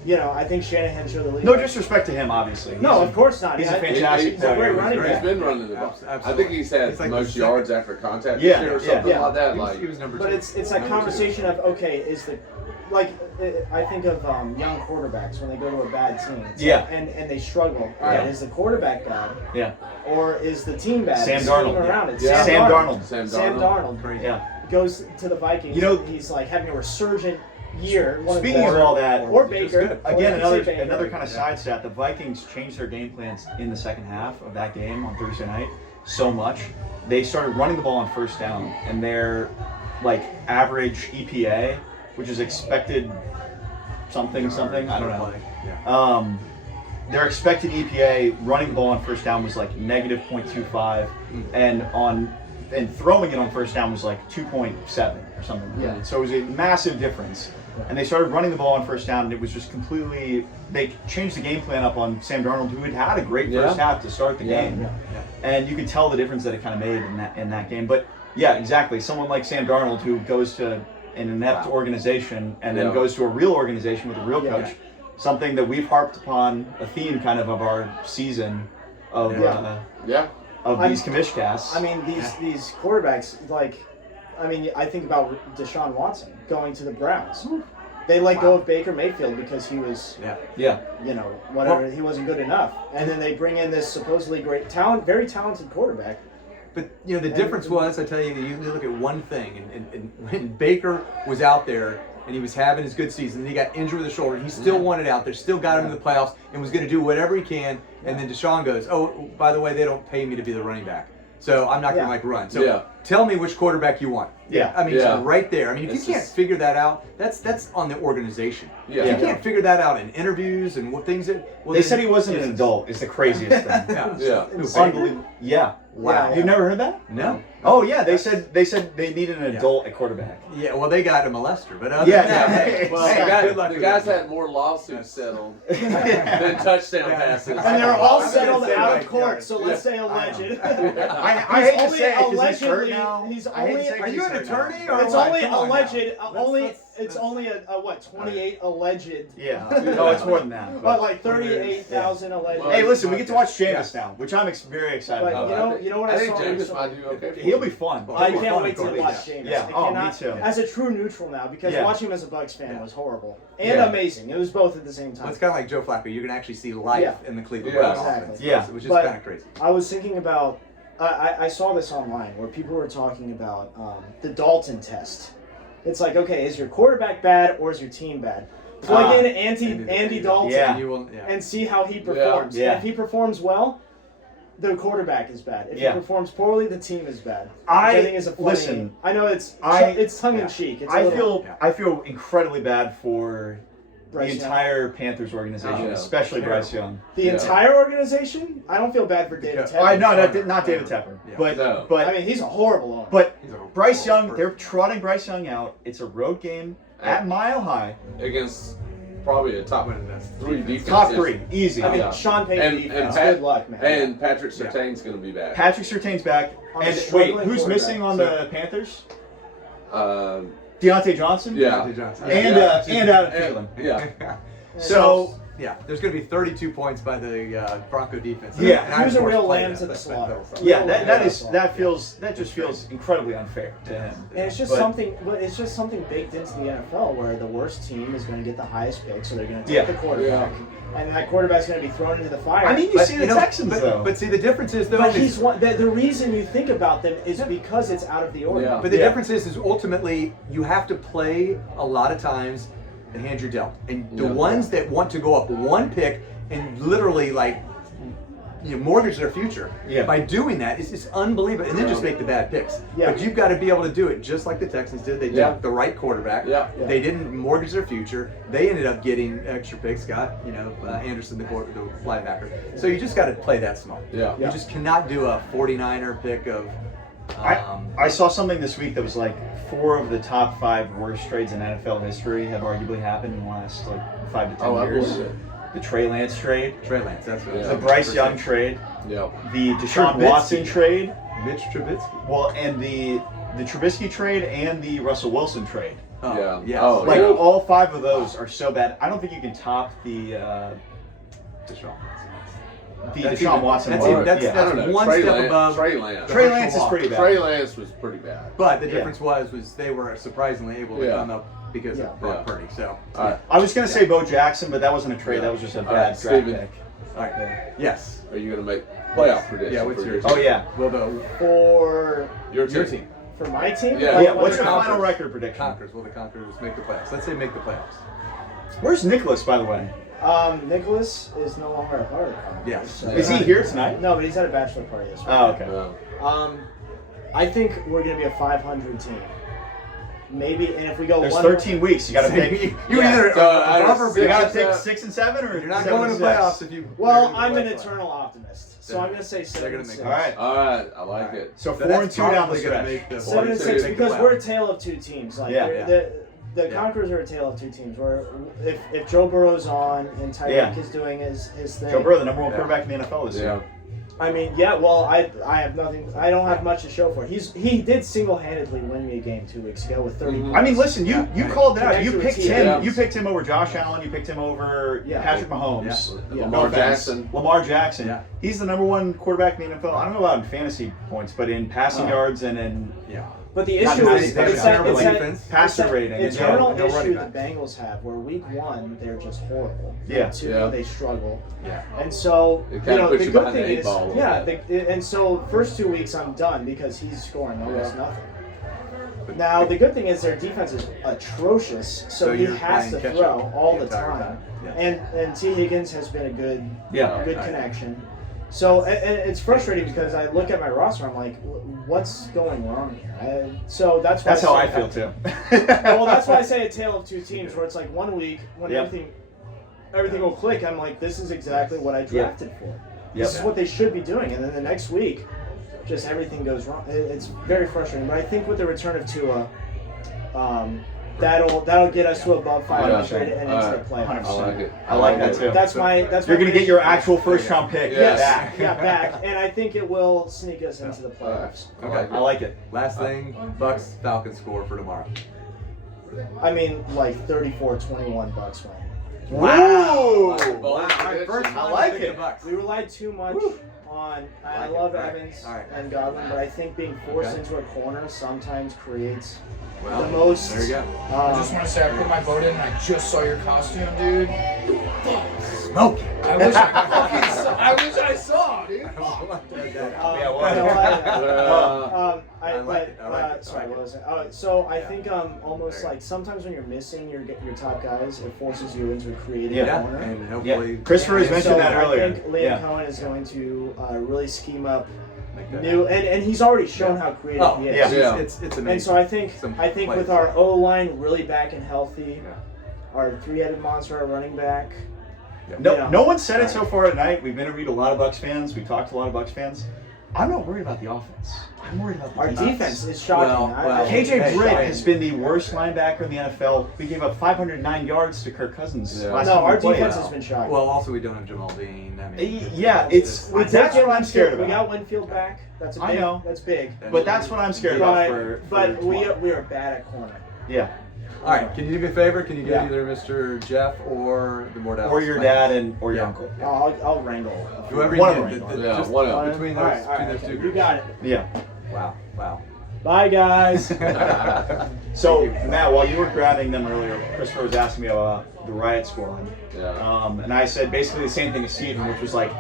You know, I think Shanahan showed the league. No disrespect to him, obviously. No, He's of course not. he's a I- fantastic he's a great player. running He's He's back. been running the ball. I Absolutely. think he's had He's like the the most second- yards after contact Yeah, this year or yeah. something Yeah. like that. He was, Like, he was number But two. it's that Number two. conversation of okay, is the like I think of young quarterbacks when they go to a bad team. It's Yeah. like- and they struggle. All right, Yeah. is the quarterback bad Yeah. or is the team bad? Sam The scheme Darnold. around it. Yeah. Sam Darnold. Sam Darnold. Sam Darnold Crazy. Yeah. goes to the Vikings. You know- he's like having a resurgent year. Speaking of all that, or Just Baker. good. again, Or another kind of side stat. The Vikings changed their game plans in the second half of that game on Thursday night so much. They started running the ball on first down, and their like average EPA, which is expected something, I don't know. Yeah. Their expected EPA running the ball on first down was like negative 0.25, and throwing it on first down was like 2.7 or something. Like that. So it was a massive difference. And they started running the ball on first down, and it was just completely. They changed the game plan up on Sam Darnold, who had a great first half to start the game, and you could tell the difference that it kind of made in that game. But yeah, exactly. Someone like Sam Darnold, who goes to an inept organization and then goes to a real organization with a real coach, something that we've harped upon, a theme kind of our season of these Commish casts. I mean, these quarterbacks, like, I think about Deshaun Watson going to the Browns. They let go of Baker Mayfield because he was, whatever, he wasn't good enough. And then they bring in this supposedly very talented quarterback. But the difference was, I tell you, you look at one thing, and when Baker was out there and he was having his good season, and he got injured with the shoulder, he still wanted out there, still got him in the playoffs, and was going to do whatever he can. And then Deshaun goes, "Oh, by the way, they don't pay me to be the running back, so I'm not going to run." So tell me which quarterback you want. So right there. I mean, if you can't figure that out, that's on the organization. If you can't figure that out in interviews and what things they said he wasn't an adult. It's the craziest thing. It's unbelievable. Yeah. Wow. You've never heard that? No. Oh yeah, they said they needed an adult at quarterback. Yeah, well, they got a molester, but other than that, hey, Well, the guys had more lawsuits settled than touchdown passes. And they're all settled out of court, so let's say alleged. I hate to say it because he's hurt now. Are you an attorney or It's what? only Come on alleged. now. It's only a 28 alleged. Yeah. No, it's more than that. But like 38,000 alleged. Hey, listen, we get to watch Jameis now, which I'm very excited But about. you know what I I think saw? Jameis might do okay. He'll be fun. I can't wait to watch Jameis. Yeah. Me too. As a true neutral now, because watching him as a Bucs fan was horrible and Yeah. amazing. It was both at the same time. Well, it's kind of like Joe Flacco. You can actually see life in the Cleveland Yeah. Browns Exactly. offense. Yeah. Which is But- kind of crazy. I was thinking about. I saw this online where people were talking about the Dalton test. It's like, okay, is your quarterback bad or is your team bad? Plug in Andy Dalton Yeah. and see how he performs. Yeah. And if he performs well, the quarterback is bad. If he performs poorly, the team is bad. Which I think is a funny. Listen, I know it's tongue in cheek. It's I feel incredibly bad for Bryce the Young. entire Panthers organization, especially Bryce Young. The entire organization. I don't feel bad for David Tepper. Not David Tepper, but I mean, he's a horrible owner. But Bryce Young, they're trotting Bryce Young out. It's a road game at Mile High against probably a top 3 defense. Top 3, easy. I mean, Sean Payton defense. Pat, good luck, man. And Patrick Surtain's going to be back. Patrick Surtain's back. On a And struggling wait, who's quarterback. missing on the Panthers? Um, Deontay Johnson. Yeah. Deontay Johnson. And Adam Thielen. Yeah. So yeah, there's going to be 32 points by the Bronco defense. Yeah. And He was a I'm real forced to play lamb that, to the but- slaughter. yeah, that just feels incredibly unfair to him. And it's just something baked into the NFL where the worst team is going to get the highest pick, so they're going to take the quarterback, and that quarterback's going to be thrown into the fire. I mean, you see the Texans though. But see, the difference is though. But he's one. The reason you think about them is because it's out of the ordinary. But the difference is ultimately you have to play a lot of times the hand you're dealt, and the ones that want to go up one pick and literally mortgage their future by doing that is unbelievable, and then just make the bad picks. But you've got to be able to do it just like the Texans did. They took the right quarterback. They didn't mortgage their future. They ended up getting extra picks. Got Anderson, the linebacker. So you just got to play that small. You just cannot do a 49er pick of. I saw something this week that was like 4 of the top 5 worst trades in NFL history have arguably happened in the last 5 to 10 years. The Trey Lance trade. Trey Lance, that's what it is. The Bryce Young trade. Yeah. The Deshaun Watson trade. Mitch Trubisky. Well, and the Trubisky trade and the Russell Wilson trade. Oh, yeah. Oh, Like all 5 of those are so bad. I don't think you can top the Deshaun. Deshaun Watson. That's I don't know. one Trey step Lance, above. Trey Lance. Trey Lance is pretty bad. Trey Lance was pretty bad. But the difference was they were surprisingly able to come up because of Brock Purdy. So, All right. I was going to say Bo Jackson, but that wasn't a trade. That was just a bad draft Steven. pick. all right. Yes. Are you going to make playoff predictions? Yeah, what's yours? Oh, yeah. We'll go For Your your team. team. For my team? Yeah. Like, Yeah, what's your Conference. final record prediction? Conquerors. Will the Conquerors make the playoffs? Let's say make the playoffs. Where's Nicholas, by the way? Nicholas is no longer a part of the Conference. Yes. So Is he here tonight? No, but he's at a bachelor party this week. Oh, okay. Yeah. I think we're going to be a 500 team. Maybe, and if we go There's one 13 weeks. You got to pick. You Yeah. either So, above or You below. got to pick 6 and 7, or You're not 7 going to and 6? playoffs if you. Well, you're I'm gonna an go to eternal optimist, so Yeah. I'm going to say They're 7 gonna and make 6. it. All right. All right, I like it. So So 4 that's and 2 down the probably gonna stretch. make the 7 and 4 6 make the because playoffs. we're a tale of two teams. Like Yeah. the Yeah. Conquerors are a tale of two teams. Where if Joe Burrow's on and Tyreek Yeah. is doing his thing, Joe Burrow, the number 1 Yeah. quarterback in the NFL this Yeah. year. I mean, yeah. Well, I have nothing. I don't have much to show for it. He did single-handedly win me a game 2 weeks ago with 30 points. I mean, listen, you called it out. Connect You to a picked team. him. Yeah. You picked him over Josh Allen. You picked him over Yeah. Patrick Mahomes. Yeah. Lamar offense. Jackson. Lamar Jackson. Yeah. He's the number 1 quarterback in the NFL. I don't know about in fantasy points, but in passing yards and in Yeah. But the Not issue nice, is they have it's a that, terrible it's that, defense. passer it's that rating. and eternal no running issue back. the Bengals have, where week 1 they're just horrible. Yeah. Week 2 Yeah. they struggle. Yeah. And so, It you kinda know, puts the you good behind the thing eight is, ball a little yeah, bit. and so first 2 weeks I'm done because he's scoring almost Yeah. nothing. Now the good thing is their defense is atrocious, so, So he you're has playing to catch throw up all the the entire time. time. Yeah. And T Higgins has been a good Yeah. good Right. connection. So and it's frustrating because I look at my roster, I'm like, what's going wrong here? So that's why that's how I say- feel too. Well, that's why I say a tale of two teams, where it's like 1 week when Yep. everything will click. I'm like, this is exactly what I drafted for. This is Yep. what they should be doing, and then the next week, just everything goes wrong. It's very frustrating. But I think with the return of Tua, that'll get us to above 500 and into the playoffs. 100%. I like it. I like that too. That's my. You're my gonna get prediction. your actual first round pick Yes. back. Yeah, back, and I think it will sneak us into the playoffs. Okay. I like it. Last thing, Bucks Falcons score for tomorrow. I mean, like 34-21 Bucks win. Wow. Bold All right, prediction. first I time like pick the it. Bucks. We relied too much on. I like it. love All right. Evans All right. and Godwin, but I think being forced Okay. into a corner sometimes creates Well, the most. there you go. I just want to say I put my vote in and I just saw your costume, dude. Smoke. I wish I fucking saw. I wish I saw, dude. Yeah, well, I like it. I like it. Sorry, I like what it. was it? So I Yeah. think almost There you like sometimes when you're missing your top guys, it forces you into a creative Yeah. Yeah, corner. and Yeah. hopefully Christopher has And mentioned so that earlier. I think Liam Yeah. Cohen is going to really scheme up make that new, happen. and he's already shown how creative Oh, he is. yeah. Yeah. It's amazing. And so I think Some with plays. our O line really back and healthy, Yeah. our 3-headed monster, our running back. No, Yeah. no one said it so far tonight. We've interviewed a lot of Bucks fans. We've talked to a lot of Bucks fans. I'm not worried about the offense. I'm worried about the Our defense is shocking. Well, KJ Hey, Britt hey. has been the worst linebacker in the NFL. We gave up 509 yards to Kirk Cousins Yeah. last No, time we our played. defense has been shocking. Well, also we don't have Jamal Dean. I mean, Yeah, it's We did that's get what I'm scared We got about. Winfield back. That's a I big. know. That's big. But that's what I'm scared about But for we tomorrow. are bad at corner. Yeah, all right. Can you do me a favor? Can you get Yeah. either Mr. Jeff or the more or your dad or your Yeah. uncle. I'll wrangle. Whoever One you of need. them. Yeah, Just one of them. between All those, right, all right, between those okay. two You groups. got it. Yeah. Wow. Wow. Bye, guys. So Matt, while you were grabbing them earlier, Christopher was asking me about the Riot Squad. Yeah. And I said basically the same thing as Steven, which was like,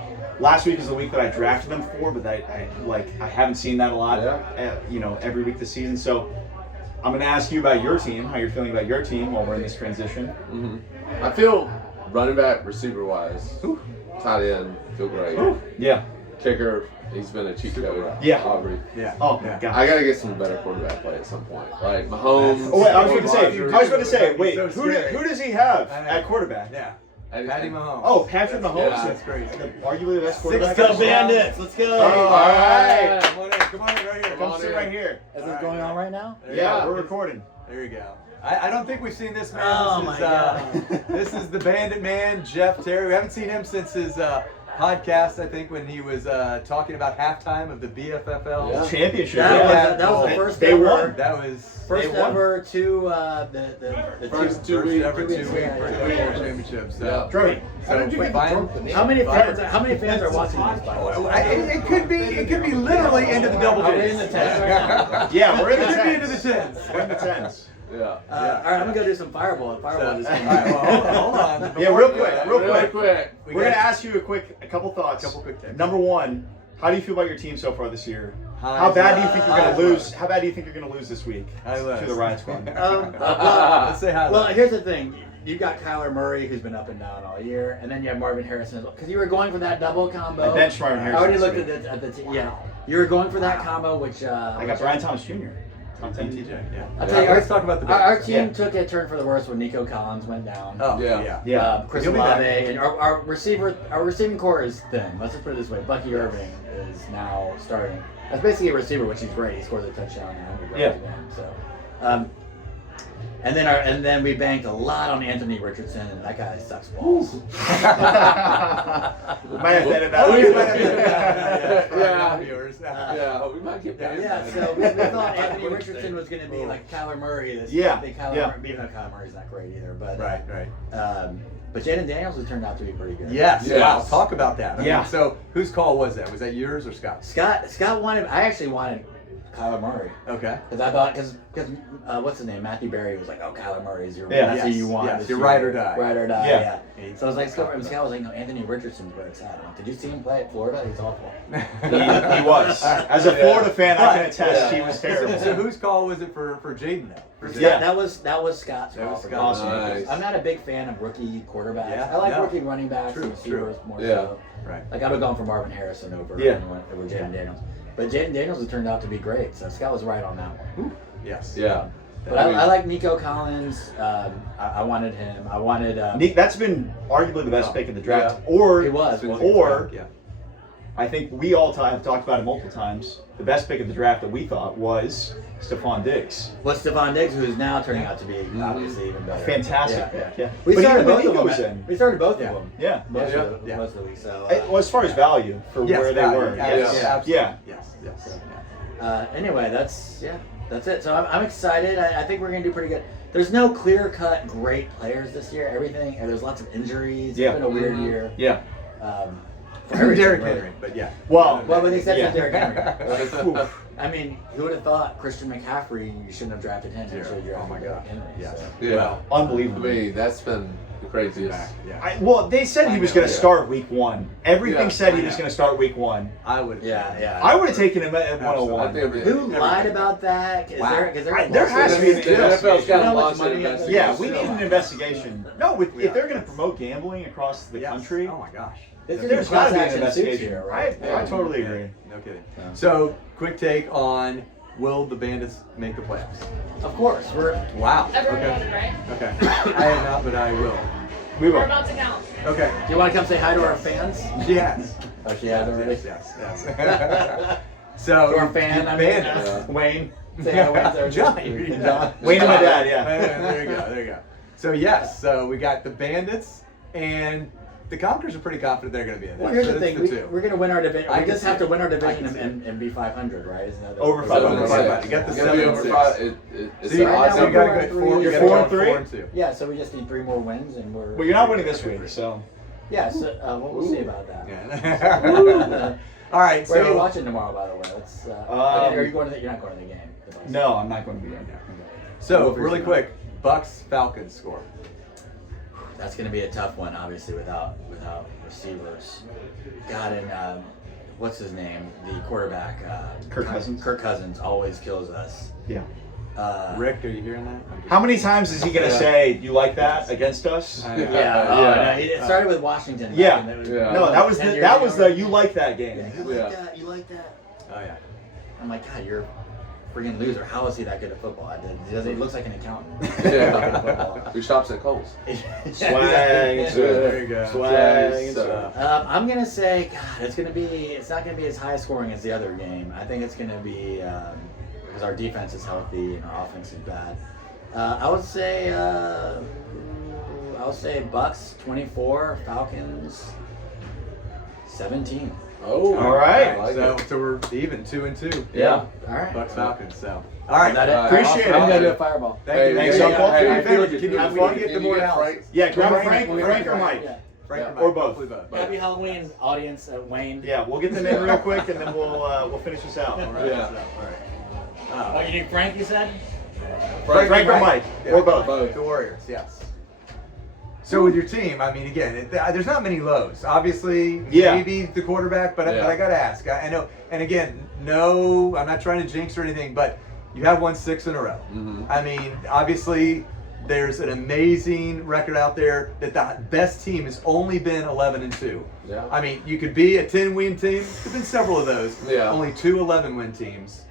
last week is the week that I drafted them for, but I haven't seen that a lot, every week this season. So I'm going to ask you about your team, how you're feeling about your team while we're in this transition. Mm-hmm. I feel running back, receiver wise, tight end, feel great. Yeah. Kicker, he's been a cheat code. Yeah. Aubrey. Yeah. Oh my Yeah. God. I gotta get some better quarterback play at some point. Like Mahomes. Oh wait, I was going Rodgers. to say, wait, So who scary. does he have I know. at quarterback? Yeah. And- Patty Mahomes. Oh, Patrick Mahomes. yeah, that's great. Arguably the best quarterback. Let's go, Bandits, let's go. Oh, all right. Come on in. Come on in right here. Come sit right here. Is this going on right now? There you Yeah, go. we're recording. There you go. I don't think we've seen this man. Oh, this my is, God. This is the Bandit Man, Jeff Terry. We haven't seen him since his podcast, I think, when he was talking about halftime of the BFFL. Yeah. Championship. That was the first They ever. won. That was First They won. ever the First two. two week. ever 2 week Yeah. championship. So, Yeah. Drew. How many fans are watching this? By the way? It could be literally into the double Are we digits. in the tens? Yeah, we're in the It could be tens. into the tens. We're in the tens. Yeah. All right, I'm gonna go do some fireball. Fireball is All right, well, hold on. Yeah, real quick, real Really quick. quick. We We're got gonna ask you a couple thoughts. couple quick takes. Number one, how do you feel about your team so far this year? How bad do you think you're High going to lose? lows. How bad do you think you're going to lose this week High lows. to the Riot Squad? Let's say hi. Well, here's the thing. You've got Kyler Murray, who's been up and down all year, and then you have Marvin Harrison as well. Because you were going for that double combo. I benched Marvin I Harrison already this looked week. at the yeah. You were going for that combo, which I got Brian Thomas Jr. TJ, yeah. I'll tell you, Let's talk about the our Bears. team took a turn for the worse when Nico Collins went down. Oh, Yeah. yeah. Chris He'll be Olave, back. and our receiving core is thin. Let's just put it this way: Bucky Irving is now starting. That's basically a receiver, which is great. He scores a touchdown and 100 yards a game. So, and then we banked a lot on Anthony Richardson, and that guy sucks balls. Might have to edit that. Yeah. Viewers. Yeah, we might get paid. Yeah, so we thought Anthony Richardson was going to be like Kyler Murray. Even though Kyler Murray's not great either, but Right. but Jaden Daniels has turned out to be pretty good. Yes. Yes. Wow. Talk about that. I Yeah. mean, so whose call was that? Was that yours or Scott's? Scott wanted. I actually wanted Kyler Murray Okay. because I thought because what's his name, Matthew Berry was like, oh, Kyler Murray is your Yeah. that's who you want. Yes, this you're year. ride or die. Ride or die. Yeah. Yeah. So I was like, Scott was like, no, Anthony Richardson's where it's at. I'm like, did you see him play at Florida? He's awful. He was. As a Florida fan, I can attest he was terrible. So whose call was it for Jaden though? For Yeah. That was Scott's That call. was for Scott's. Jaden. Nice. I'm not a big fan of rookie quarterbacks. Yeah, I like no. rookie running backs True, and receivers more Yeah. so. Right. Like I would have gone for Marvin Harrison over Jaden Daniels. But Jaden Daniels has turned out to be great, so Scott was right on that one. Yes. Yeah. But I like Nico Collins. I wanted him. I wanted. Nick, that's been arguably the best pick of the draft. He Or was. Or Yeah. I think we all have talked about it multiple times. The best pick of the draft that we thought was Stephon Diggs. Well, Stephon Diggs, who's now turning out to be obviously even better. Fantastic Yeah. pick. Yeah. We But started even when both of Nico them. was in. We started both Yeah. of them. Yeah. Most Yeah. of the Yeah. most of the week. So. Well, as far as value for Yes, where they value. were. Yeah. Yes. Absolutely. Yeah. Yes. Anyway, that's it. So I'm excited. I think we're gonna do pretty good. There's no clear-cut great players this year. Everything, and there's lots of injuries. Yeah. It's been a weird year. Yeah. For every team, Derrick really. Henry, but yeah. Well, Well, with the exception of Yeah. Derrick Henry. Oof. I mean, who would have thought Christian McCaffrey? You shouldn't have drafted him. You should have Oh drafted my Derrick God. Henry. Yes. So. Yeah. Well, I Unbelievable. mean, that's been the craziest. yeah. Well, they said he was going to Yeah. start week 1. Everything Yeah. said he I was know. going to start week 1. I would. Yeah. I would have taken him at I 101. think Who lied about that? Is Wow. there has to be an The NFL's got You know a how much lots of money investigation. Yeah, we need an investigation. No, Yeah. if they're going to promote gambling across the Yes. country, Oh my gosh. there's got to be an Class action suits investigation. here, right? I totally agree. No kidding. Yeah. So, quick take on will the Bandits make the playoffs? Of course, we're Wow. Everyone Okay. voted, right? Okay. I have not, but I will. We We're will. about to count. Okay. Do you want to come say hi to our fans? Yes. Oh, she has already. Yes. So, To our fan, the I mean, Bandits. Wayne. Say hi to Wayne, sorry. John. John. Wayne and my dad, yeah. There you go. So yes, so we got the Bandits and the Conquerors are pretty confident they're going to be in there. Well, here's So the that's thing. the two. We're going to win our division. I We can just see have to it. win our I can division see and be 500, right? Isn't that Over 500. 500. You got the It's gonna be 7 over and 6. five. It's So you the right odds now got we're a good 4. You're You 4 got and 3? 4 and 2. Yeah, so we just need 3 more wins and we're. Well, you're not winning this week, so. Yeah, so we'll see about that. Yeah. All right. Where are you So watching tomorrow, by the way? Let's. Are you going to? You're not going to the game. No, I'm not going to be there. so really quick, Bucks Falcons score. That's going to be a tough one, obviously, without receivers. God, and what's his name? The quarterback. Kirk Cousins. Kirk Cousins always kills us. Yeah. Rick, are you hearing that? I'm just- How many times is he going to say, you like that against us? I know. Yeah. It started with Washington. Yeah. And it was- Yeah. No, that was 10 the years that was ago. the you like that game. Yeah, you like Yeah. that? You like that? Oh yeah. I'm like, God, you're a friggin' loser. How is he that good at football? He looks like an accountant. Yeah. Who shops at Kohl's? Swag. There you go. Swag. So, I'm gonna say, God, it's not gonna be as high scoring as the other game. I think it's gonna be because our defense is healthy and our offense is bad. I would say Bucks 24, Falcons 17. oh, All right. I like So, it. so we're even 2 and 2. Yeah. All right. Bucks Falcons. So all right. Is that it? Appreciate it. I'm gonna do a fireball. Thank Hey, you. thanks, Hey, Uncle. hey, Hey, Can you can get you the more get else? Frank? Yeah, grab Frank, Frank or Mike. Yeah. Frank Yeah. Mike, Or both. hopefully both. Happy Halloween, audience, Wayne. Yeah, we'll get them in real quick and then we'll finish this out. All right. Yeah. So, all right. Oh, you need Frank, you said? Frank or Mike, Yeah. or both. Both. The Warriors. Yes. So with your team, I mean, again, there's not many lows. Obviously, Yeah. maybe the quarterback, but I got to ask. I know, and again, no, I'm not trying to jinx or anything, but you have won 6 in a row. Mhm. I mean, obviously, there's an amazing record out there that the best team has only been 11-2. Yeah. I mean, you could be a 10-win team. There've been several of those. Yeah. Only 2 11-win teams,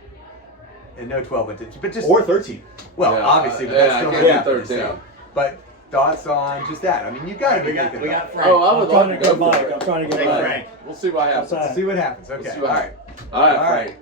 and no 12-win teams. But just Or 13. well, Yeah, obviously, but yeah, that's I still can't not do happening, 13. so. But thoughts on just that? I mean, you got to be thinking about it. Frank. Oh, I would love to I'm go trying to for get it. Mike. I'm trying to get Hey, Mike. Frank. We'll see what happens. Outside. See what happens. We'll Okay. see All what right. happens. All right, All Frank. right.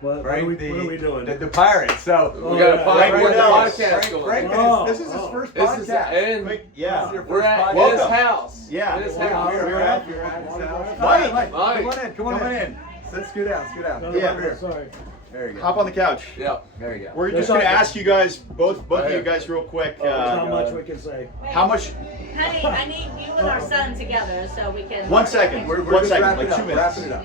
What Frank, are we doing? The Pirates. So Oh, We got a yeah. Frank Frank Wardell. podcast going. Frank, Oh, this is his oh. first This is podcast. and This Yeah. is your we're first at podcast. his house. Yeah. In his Yeah, house. we're at his house. Mike. Mike, come on Mike. in. Come on in. Let's scoot out. Scoot out. No, Come Yeah. over here. Sorry. There you go. Hop on the couch. Yeah. There you go. We're There's just gonna not- ask you guys, both Right of you here. guys, real quick. There's not much we can say. How much? Honey, I need you and our son together so we can. 1 second. We're 1 just second. wrapping Like it 2 up. minutes. Wrapping it up.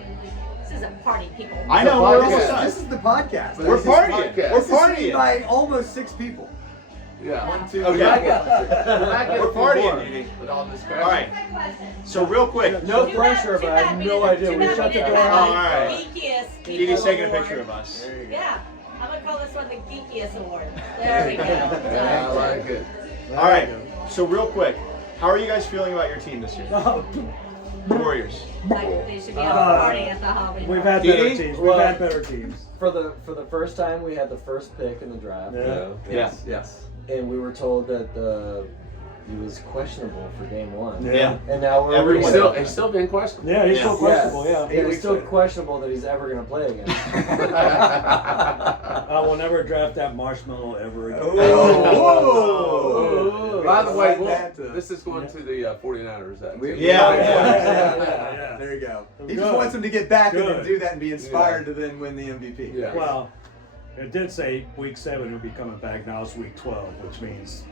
This is a party, people. I know. It's a We're podcast. almost This done. is the podcast. We're This is partying. podcast. We're This is seen partying. by almost 6 people. Yeah. 1, 2, Okay. 3. We're partying, Didi. With all this All right. So real quick. No pressure, but I have no idea. We shut the door. All right. Geekiest. Didi's taking a Award. picture of us. There you go. Yeah, I'm gonna call this one the Geekiest Award. There we go. Yeah, I like it. All right. So real quick, how are you guys feeling about your team this year? The Warriors. Like they should be on a party at the Hobby. We've had better Didi? teams. Well- We've had better teams. For the first time, we had the first pick in the draft, Yeah. Yes. Yes. and we were told that he was questionable for game 1. Yeah. And now we're Everyone- He's reading- still been questionable. Yeah, he's Yeah. still questionable. Yeah. Yeah, it's still questionable that he's ever going to play again. I will never draft that marshmallow ever again. Oh. By the way, That, this is going to the 49ers. That We- too. Yeah. Yeah. There you go. He Good. just wants him to get back and then Good. do that and be inspired to then win the MVP. Yeah. Well, it did say week 7 he'll be coming back. Now it's week 12, which means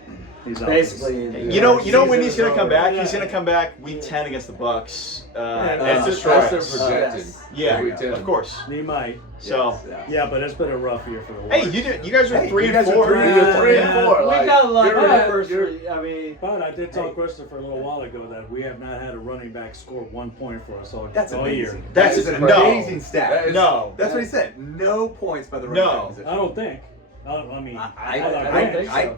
he's out. Basically, You know when Season he's is gonna come over. back? Yeah. He's gonna come back week 10 against the Bucks. And that's destroy That's their us. projected. yes. Yeah, Week 10. of course. He might. So, Yeah, but it's been a rough year for the hey, Warriors. you guys are Hey, 3 you and guys are 4. 3 You're 3 and 4. we Like, got lucky you're- in the first you're- three. I mean, But I did tell Christopher a little while ago that we have not had a running back score 1 point for us all, That's all amazing. year. That's That is an no. amazing stat. That is- No. That's what he said. No points by the running No. back position. I don't think. I mean, I don't don't think so.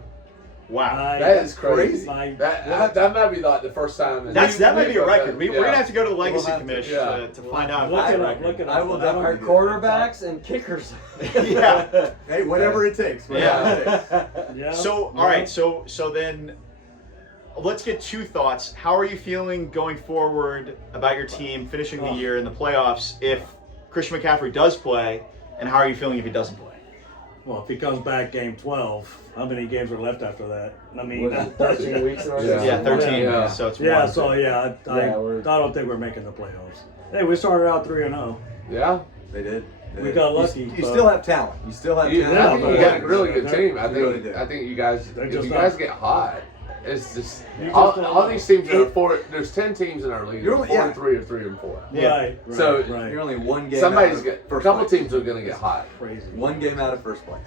Wow. That is crazy. I- That might be like the first time. in- That might be a we've- record. We're gonna yeah. have to go to the Legacy We'll have to, Commish yeah. to find out. Look if it that's a up. record. Look it up. I will I don't- our definitely quarterbacks and kickers. Yeah. Hey, whatever it takes. Whatever it takes. Yeah. So, all right. So then, let's get 2 thoughts. How are you feeling going forward about your team finishing the year in the playoffs if Christian McCaffrey does play, and how are you feeling if he doesn't play? Well, if he comes back game 12, how many games are left after that? I mean, What is it, 13 weeks in our Yeah. Yeah, 13. Yeah. So it's yeah. 1. So yeah, I don't think we're making the playoffs. Hey, we started out 3-0. Yeah. They did. They We did. got You- lucky, You, but- still have talent. You still have You, talent. I think you but- got a really good team. I You really think. do. I think you guys. They're If just you not- guys get hot, it's just You just all, don't all know. these teams are 4. There's 10 teams in our league. You're You're only- 4 yeah. and 3 or 3 and 4. Yeah. Right. So, right. You're only one game. Somebody's out get. of A first couple place. teams are gonna get hot. Crazy. One game out of first place.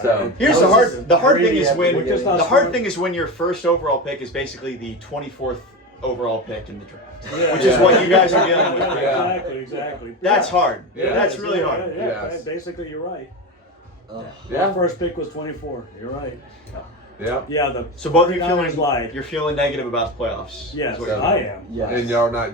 So Here's I the was hard. The hard thing greedy is after when we We're just get not the hard smart. thing is when your first overall pick is basically the 24th overall pick in the draft, Yeah. which is what you guys are dealing with. Yeah, exactly. That's hard. Yeah. That's really hard. Yeah, Yes. basically you're right. yeah, Our first pick was 24. You're right. yeah. Yeah, the So both of you 49ers feeling lied. you're feeling negative about the playoffs. Yes, is what you're I doing. am. Yes. And y'all not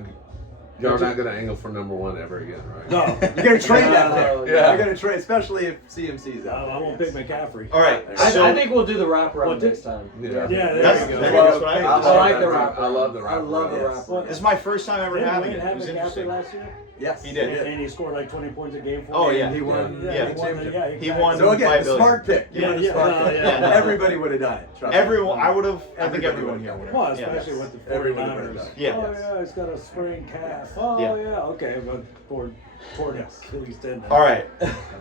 gonna angle for number 1 ever again, right? No, You're gonna trade that No, pick. yeah. You're gonna trade, especially if CMC's out. I won't pick McCaffrey. All right. I, So I think we'll do the wraparound Well, next time. Yeah. Yeah, there That's- you go. there you go. That's what I I, I like that the wrap. wrap. I love the I wrap. love the Yes. wrap. this is my first time ever Didn't having Wayne it. have It was McCaffrey interesting. last year? Yes, He did. And he scored like 20 points a game for Oh me. yeah, He won. Yeah. He won the, yeah, He won. So again, by the a billion. smart pick. You Yeah, were the yeah, smart no, pick. yeah, no. Everybody would have done it. Trust me. Everyone, I would have. I think Everybody everyone would've here done would it. have. Well, especially with the Everybody 49ers. would've done it. Yeah. Oh yeah, he's got a sprained calf. Oh Yeah. yeah, okay, but toward Achilles tendon. All right.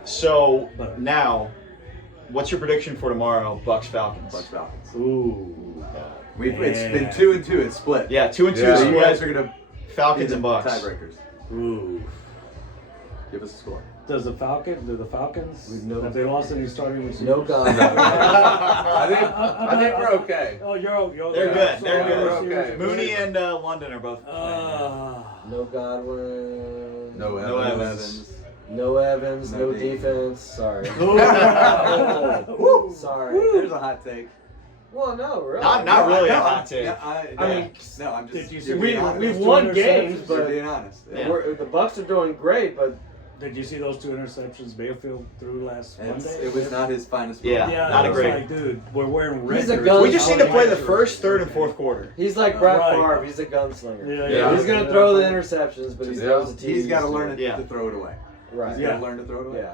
So now, what's your prediction for tomorrow? Bucks Falcons. Bucks Falcons. Ooh. It's been Yeah. 2-2. It's split. Yeah, 2-2 Yeah. So you guys split. are gonna Falcons be and the Bucks. tiebreakers. Ooh. Give us a score. Do the Falcons? We've no- Have they lost any starting receivers? No comment. I think we're okay. Oh, you're okay. They're good. They're Sorry, good. receivers Okay. are Mooney good. and London are both. No Godwin. No Evans. No Evans. No No D. defense. Sorry. Woo. Sorry. There's a hot take. Well, no, really. Not really a No, hot take. I mean, no, I'm just. Did you see you're we- being honest. we've We've two won interceptions, games, You're but being honest. the Bucks are doing great. But Did you see those 2 interceptions Mayfield threw last Monday? It was not his finest. Yeah. moment. Yeah, not I a was great- like, dude, we're wearing red. He's a jerseys. gun- We just need to play the How first, third, and fourth quarter. he's like Brett Right. Favre. He's a gunslinger. Yeah. He's gonna throw the interceptions, but he Just- throws the TDs. He's got to learn Yeah. to throw it away. Right. He's Yeah. got to learn to throw it away. Yeah.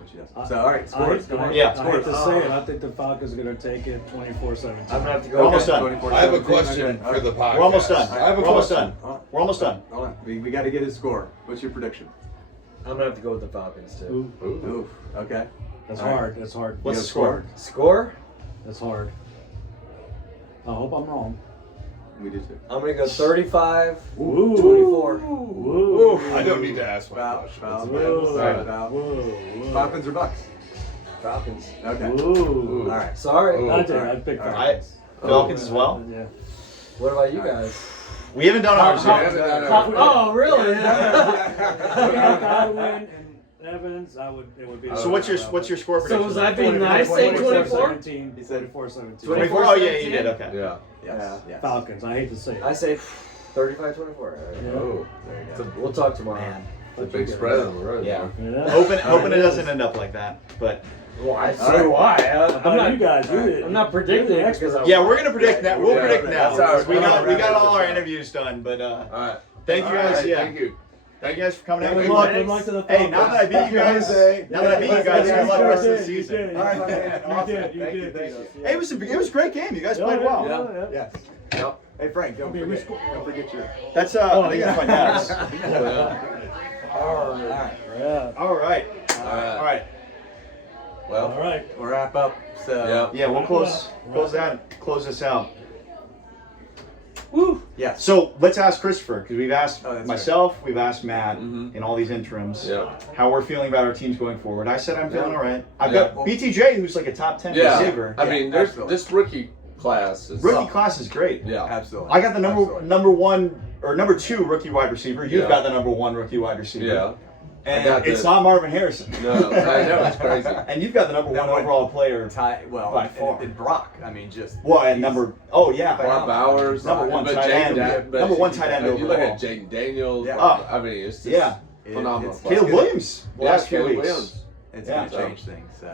Which he does. I- So, all right, scores. Come on. Yeah, I hate to scores. say it, I think the Falcons are going to take it 24-17. I'm gonna have to go. We're almost done. 24-17. I have a question Okay. for the podcast. We're almost done. I have a We're almost question. done. We're almost done. Hold on. We got to get his score. What's your prediction? I'm gonna have to go with the Falcons too. Ooh, Oof. Okay. that's All right. hard. That's hard. What's You the have score? Score? That's hard. I hope I'm wrong. We do too. I'm gonna go 35. Ooh. 24. Woo. I don't need to ask my Foul. question. Foul. Whoa. Sorry, foul. Whoa. Falcons or Bucks? Falcons. Okay. Ooh. All right. Sorry. Ooh. I did. I picked All right. Falcons. Falcons as well. Yeah. What about you guys? We haven't done ours yet. Oh, really? Yeah, Godwin and Evans, it would be. So what's your score So prediction? was I being nice saying 24? 17. He said 24-17. 24? Oh yeah, you did. Okay. Yeah. Yes. Yes. Falcons. I hate to say it. I say 35-24. Yeah. Oh, There you go. we'll talk tomorrow. Man. It's a big spread on the road. Yeah. Yeah. Hoping it doesn't end up like that. But Well, All so right. do I. I'm not, you guys. I'm not predicting it because I. yeah, we're gonna predict that. We'll Yeah. predict now. That's We all right. got all our interviews done. But All right. thank you guys. All right, Yeah. Thank you. Thank you guys for coming out. Good luck. Good luck to the Hey, now that I beat you guys, now that I beat you guys, good luck the rest of the You season. did. All right, man. You Awesome. did. You Thank you, did. thank you. Hey, it was a great game. You guys played well. Yeah. Yes. Yep. Hey Frank, don't I mean, we forget. Don't forget your. That's I think that's my dad's. All right. Yeah. All right. All All right. Well, All right. we'll wrap up. So. Yeah, we'll close this out. Woo. Yes. So let's ask Christopher because we've asked Oh, that's myself, we've asked Matt Mhm. in all these interims Yeah. how we're feeling about our teams going forward. I said I'm feeling Yeah. all right. I've Yeah. got BTJ who's like a top 10 Yeah. receiver. I mean, there's absolutely. this rookie class is Rookie class is great. Yeah. Absolutely. I got the Absolutely. number one or number 2 rookie wide receiver. You've Yeah. got the number 1 rookie wide receiver. Yeah. I And got it's the- not Marvin Harrison. No, I know it's crazy. And you've got the number 1 That one- overall player. Ty, well, By far. and Brock. I mean, just. Well, and he's- number yeah. Brock Bowers, Number one but tight Jaden end. but Number one if tight end you look overall. at Jaden Daniels. Yeah. I mean, it's just Yeah. phenomenal. It's- Caleb Williams the Yeah, last few Caleb weeks. Williams. It's Yeah. gonna change things. So.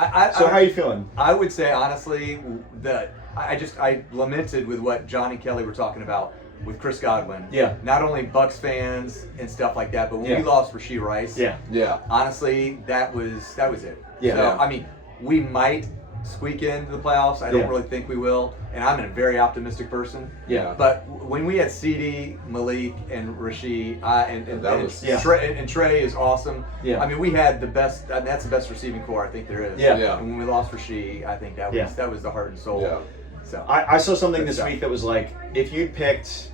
So how are you feeling? I would say honestly that I lamented with what John and Kelly were talking about with Chris Godwin. Yeah. Not only Bucks fans and stuff like that, but when Yeah. we lost Rashee Rice. Yeah. Yeah. Honestly, that was it. Yeah. So Yeah. I mean, we might squeak into the playoffs. I don't Yeah. really think we will, and I'm a very optimistic person. Yeah. But when we had CD, Malik, and Rashee, and That was- Yeah. Trey is awesome. Yeah. I mean, we had the best. That's the best receiving core I think there is. Yeah. Yeah. And when we lost Rashee, I think that was Yeah. the heart and soul. Yeah. So I saw something Good this stuff. week that was like, if you picked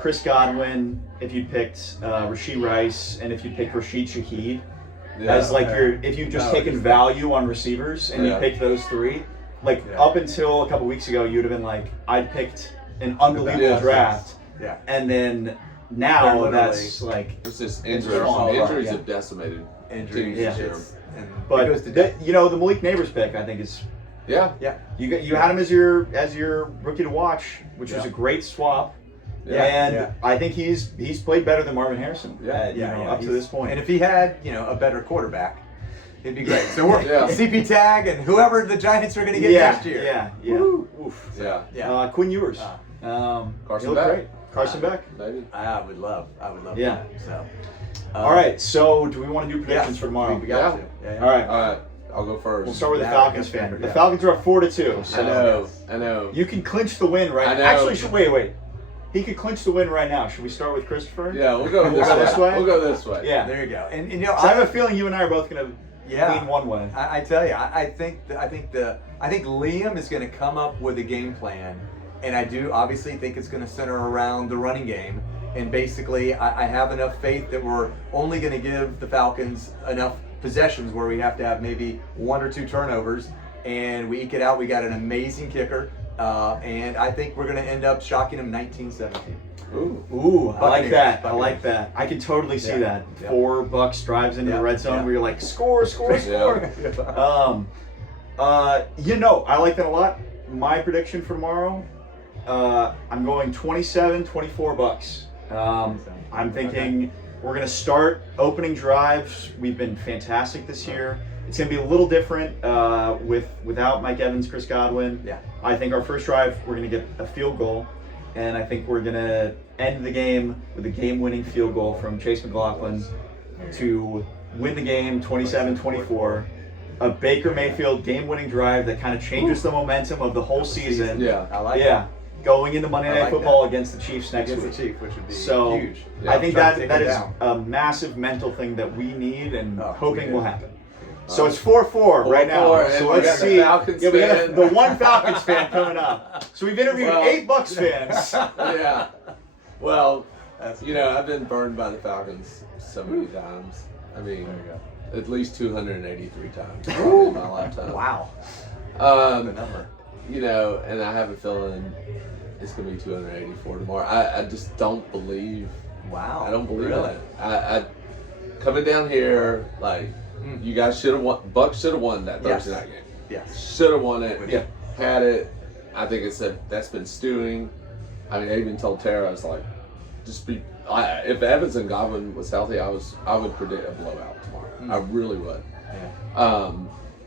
Chris Godwin, if you picked Rashee Rice, and if you picked Rashid Shaheed Yeah. as like if you've just taken value on receivers and you Yeah. picked those 3, like Yeah. up until a couple weeks ago, you'd have been like, I'd picked an unbelievable Yeah. draft, yeah. and then They're now literally- that's like, It's just It's injuries. all right, Injuries yeah. have decimated. Injuries. teams this Yeah. year. And but it goes to death. the Malik Neighbors pick I think is Yeah. you had him as your rookie to watch, which was Yeah. a great swap. Yeah. And Yeah. I think he's played better than Marvin Harrison. Yeah. Up to he's- this point. And if he had, a better quarterback, it'd be great. So we're Yeah. CP Tag and whoever the Giants are going to get next year. Yeah. Oof. Yeah. Yeah. Quinn Ewers. Carson he looked Beck. great. Carson Beck. Maybe. I would love. Yeah. that. So. All right. So do we want to do predictions for tomorrow? We got Yeah. to. Yeah. All right. All right. I'll go first. We'll start with the Yeah, Falcons yeah, fan. yeah. The Falcons are up 4-2. So I know. I know. you can clinch the win right I now. know. Actually, wait. He could clinch the win right now. Should we start with Christopher? Yeah, we'll go We'll this go way. this way? We'll go this way. Yeah. There you go. And So I have a feeling you and I are both gonna lean one way. I tell you, I think Liam is going to come up with a game plan, and I do obviously think it's going to center around the running game. and basically I have enough faith that we're only going to give the Falcons enough possessions where we have to have maybe 1 or 2 turnovers, and we eke it out. We got an amazing kicker, and I think we're going to end up shocking them 19-17. Ooh, I like that. I Buccaneers. like that. I can totally see Yeah. that. Yeah. 4 Bucks drives into Yeah. the red zone Yeah. where you're like, score. I like that a lot. My prediction for tomorrow, I'm going 27-24 Bucks. I'm thinking we're going to start opening drives. We've been fantastic this year. It's going to be a little different without Mike Evans, Chris Godwin. Yeah. I think our first drive, we're going to get a field goal. And I think we're going to end the game with a game-winning field goal from Chase McLaughlin to win the game 27-24. A Baker Mayfield game-winning drive that kind of changes the momentum of the whole season. Yeah. I like Yeah. Going into Monday I Night like Football against the Chiefs next against week. the Chief, which would be So, huge. Yeah, I think trying to take that it is down. a massive mental thing that we need and Oh, hoping we will do. happen. So it's 4-4 right now. 4-4, and So we let's got the see. Falcons Yeah, we got fan. the one Falcons fan coming up. So we've interviewed Well, 8 Bucks fans. Yeah. Well, That's I've been burned by the Falcons so many times. I mean, There you at least 283 times Ooh. in my lifetime. Wow. The Um, number. and I have a feeling it's going to be 284 tomorrow. I just don't believe. Wow. I don't believe really? it. I coming down here, like, you guys should have won. Bucks should have won that Yes. Thursday night game. Yes. Should have won it. Yeah. Had it. I think that's been stewing. I mean, I even told Tara, I was like, if Evans and Godwin was healthy, I would predict a blowout tomorrow. I really would. Yeah.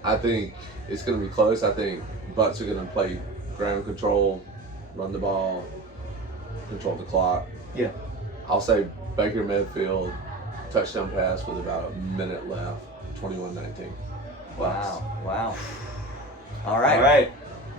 I think it's going to be close. I think Bucks are going to play ground control, run the ball, control the clock. Yeah. I'll say Baker Mayfield touchdown pass with about a minute left, 21-19. Wow. Wow. All right. All right.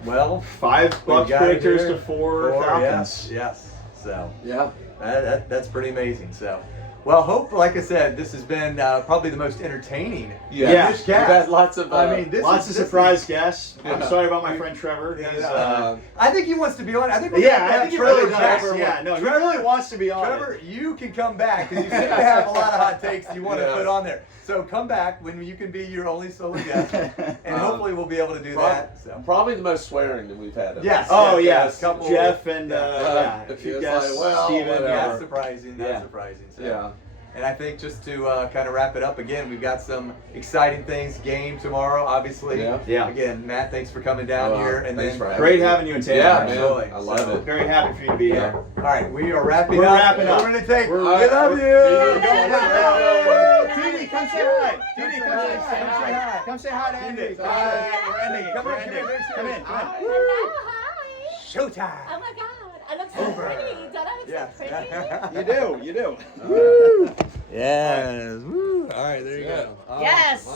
Well, 5 we Bucks got it predictors here. to 4 Falcons. Yes. So Yeah. that's pretty amazing. So, well, like I said, this has been probably the most entertaining. Yeah. Mitch We've Cast. had lots of. I mean, Lots of surprise guests. I'm Yeah. sorry about my friend Trevor. Yeah, He's, no. I think he wants to be on. I think we're yeah, gonna I have think he Trevor really back. does. Yeah, no, he really wants to be on. Trevor, you can come back because you seem to have a lot of hot takes you want to Yes. put on there. So come back when you can be your only solo guest, and hopefully we'll be able to do that. So. Probably the most swearing that we've had. Yes. Oh yes, yes, couple- Jeff and yeah. a few It's guests, like, well, Steven. whatever. That's surprising. That's Yeah. surprising. So. Yeah. And I think just to kind of wrap it up again, we've got some exciting things. Game tomorrow, obviously. Yeah. Yeah. Again, Matt, thanks for coming down here. And thanks then, for having Great me. having you in Tampa. Yeah, Absolutely. man. I love So- it. Very happy for you to be here. all right, we are wrapping We're up. wrapping up. We're going to take. We're- We love you. Tini, come say hi. Tini, come say hi. Come say hi to Andy. Hi. We're ending it. Come We're in, ending it. come in. Hello, hi. Showtime. Oh my God, I look so pretty. Don't I look Yes. so pretty? You do. Yes. Woo. All right, there you go. Yes.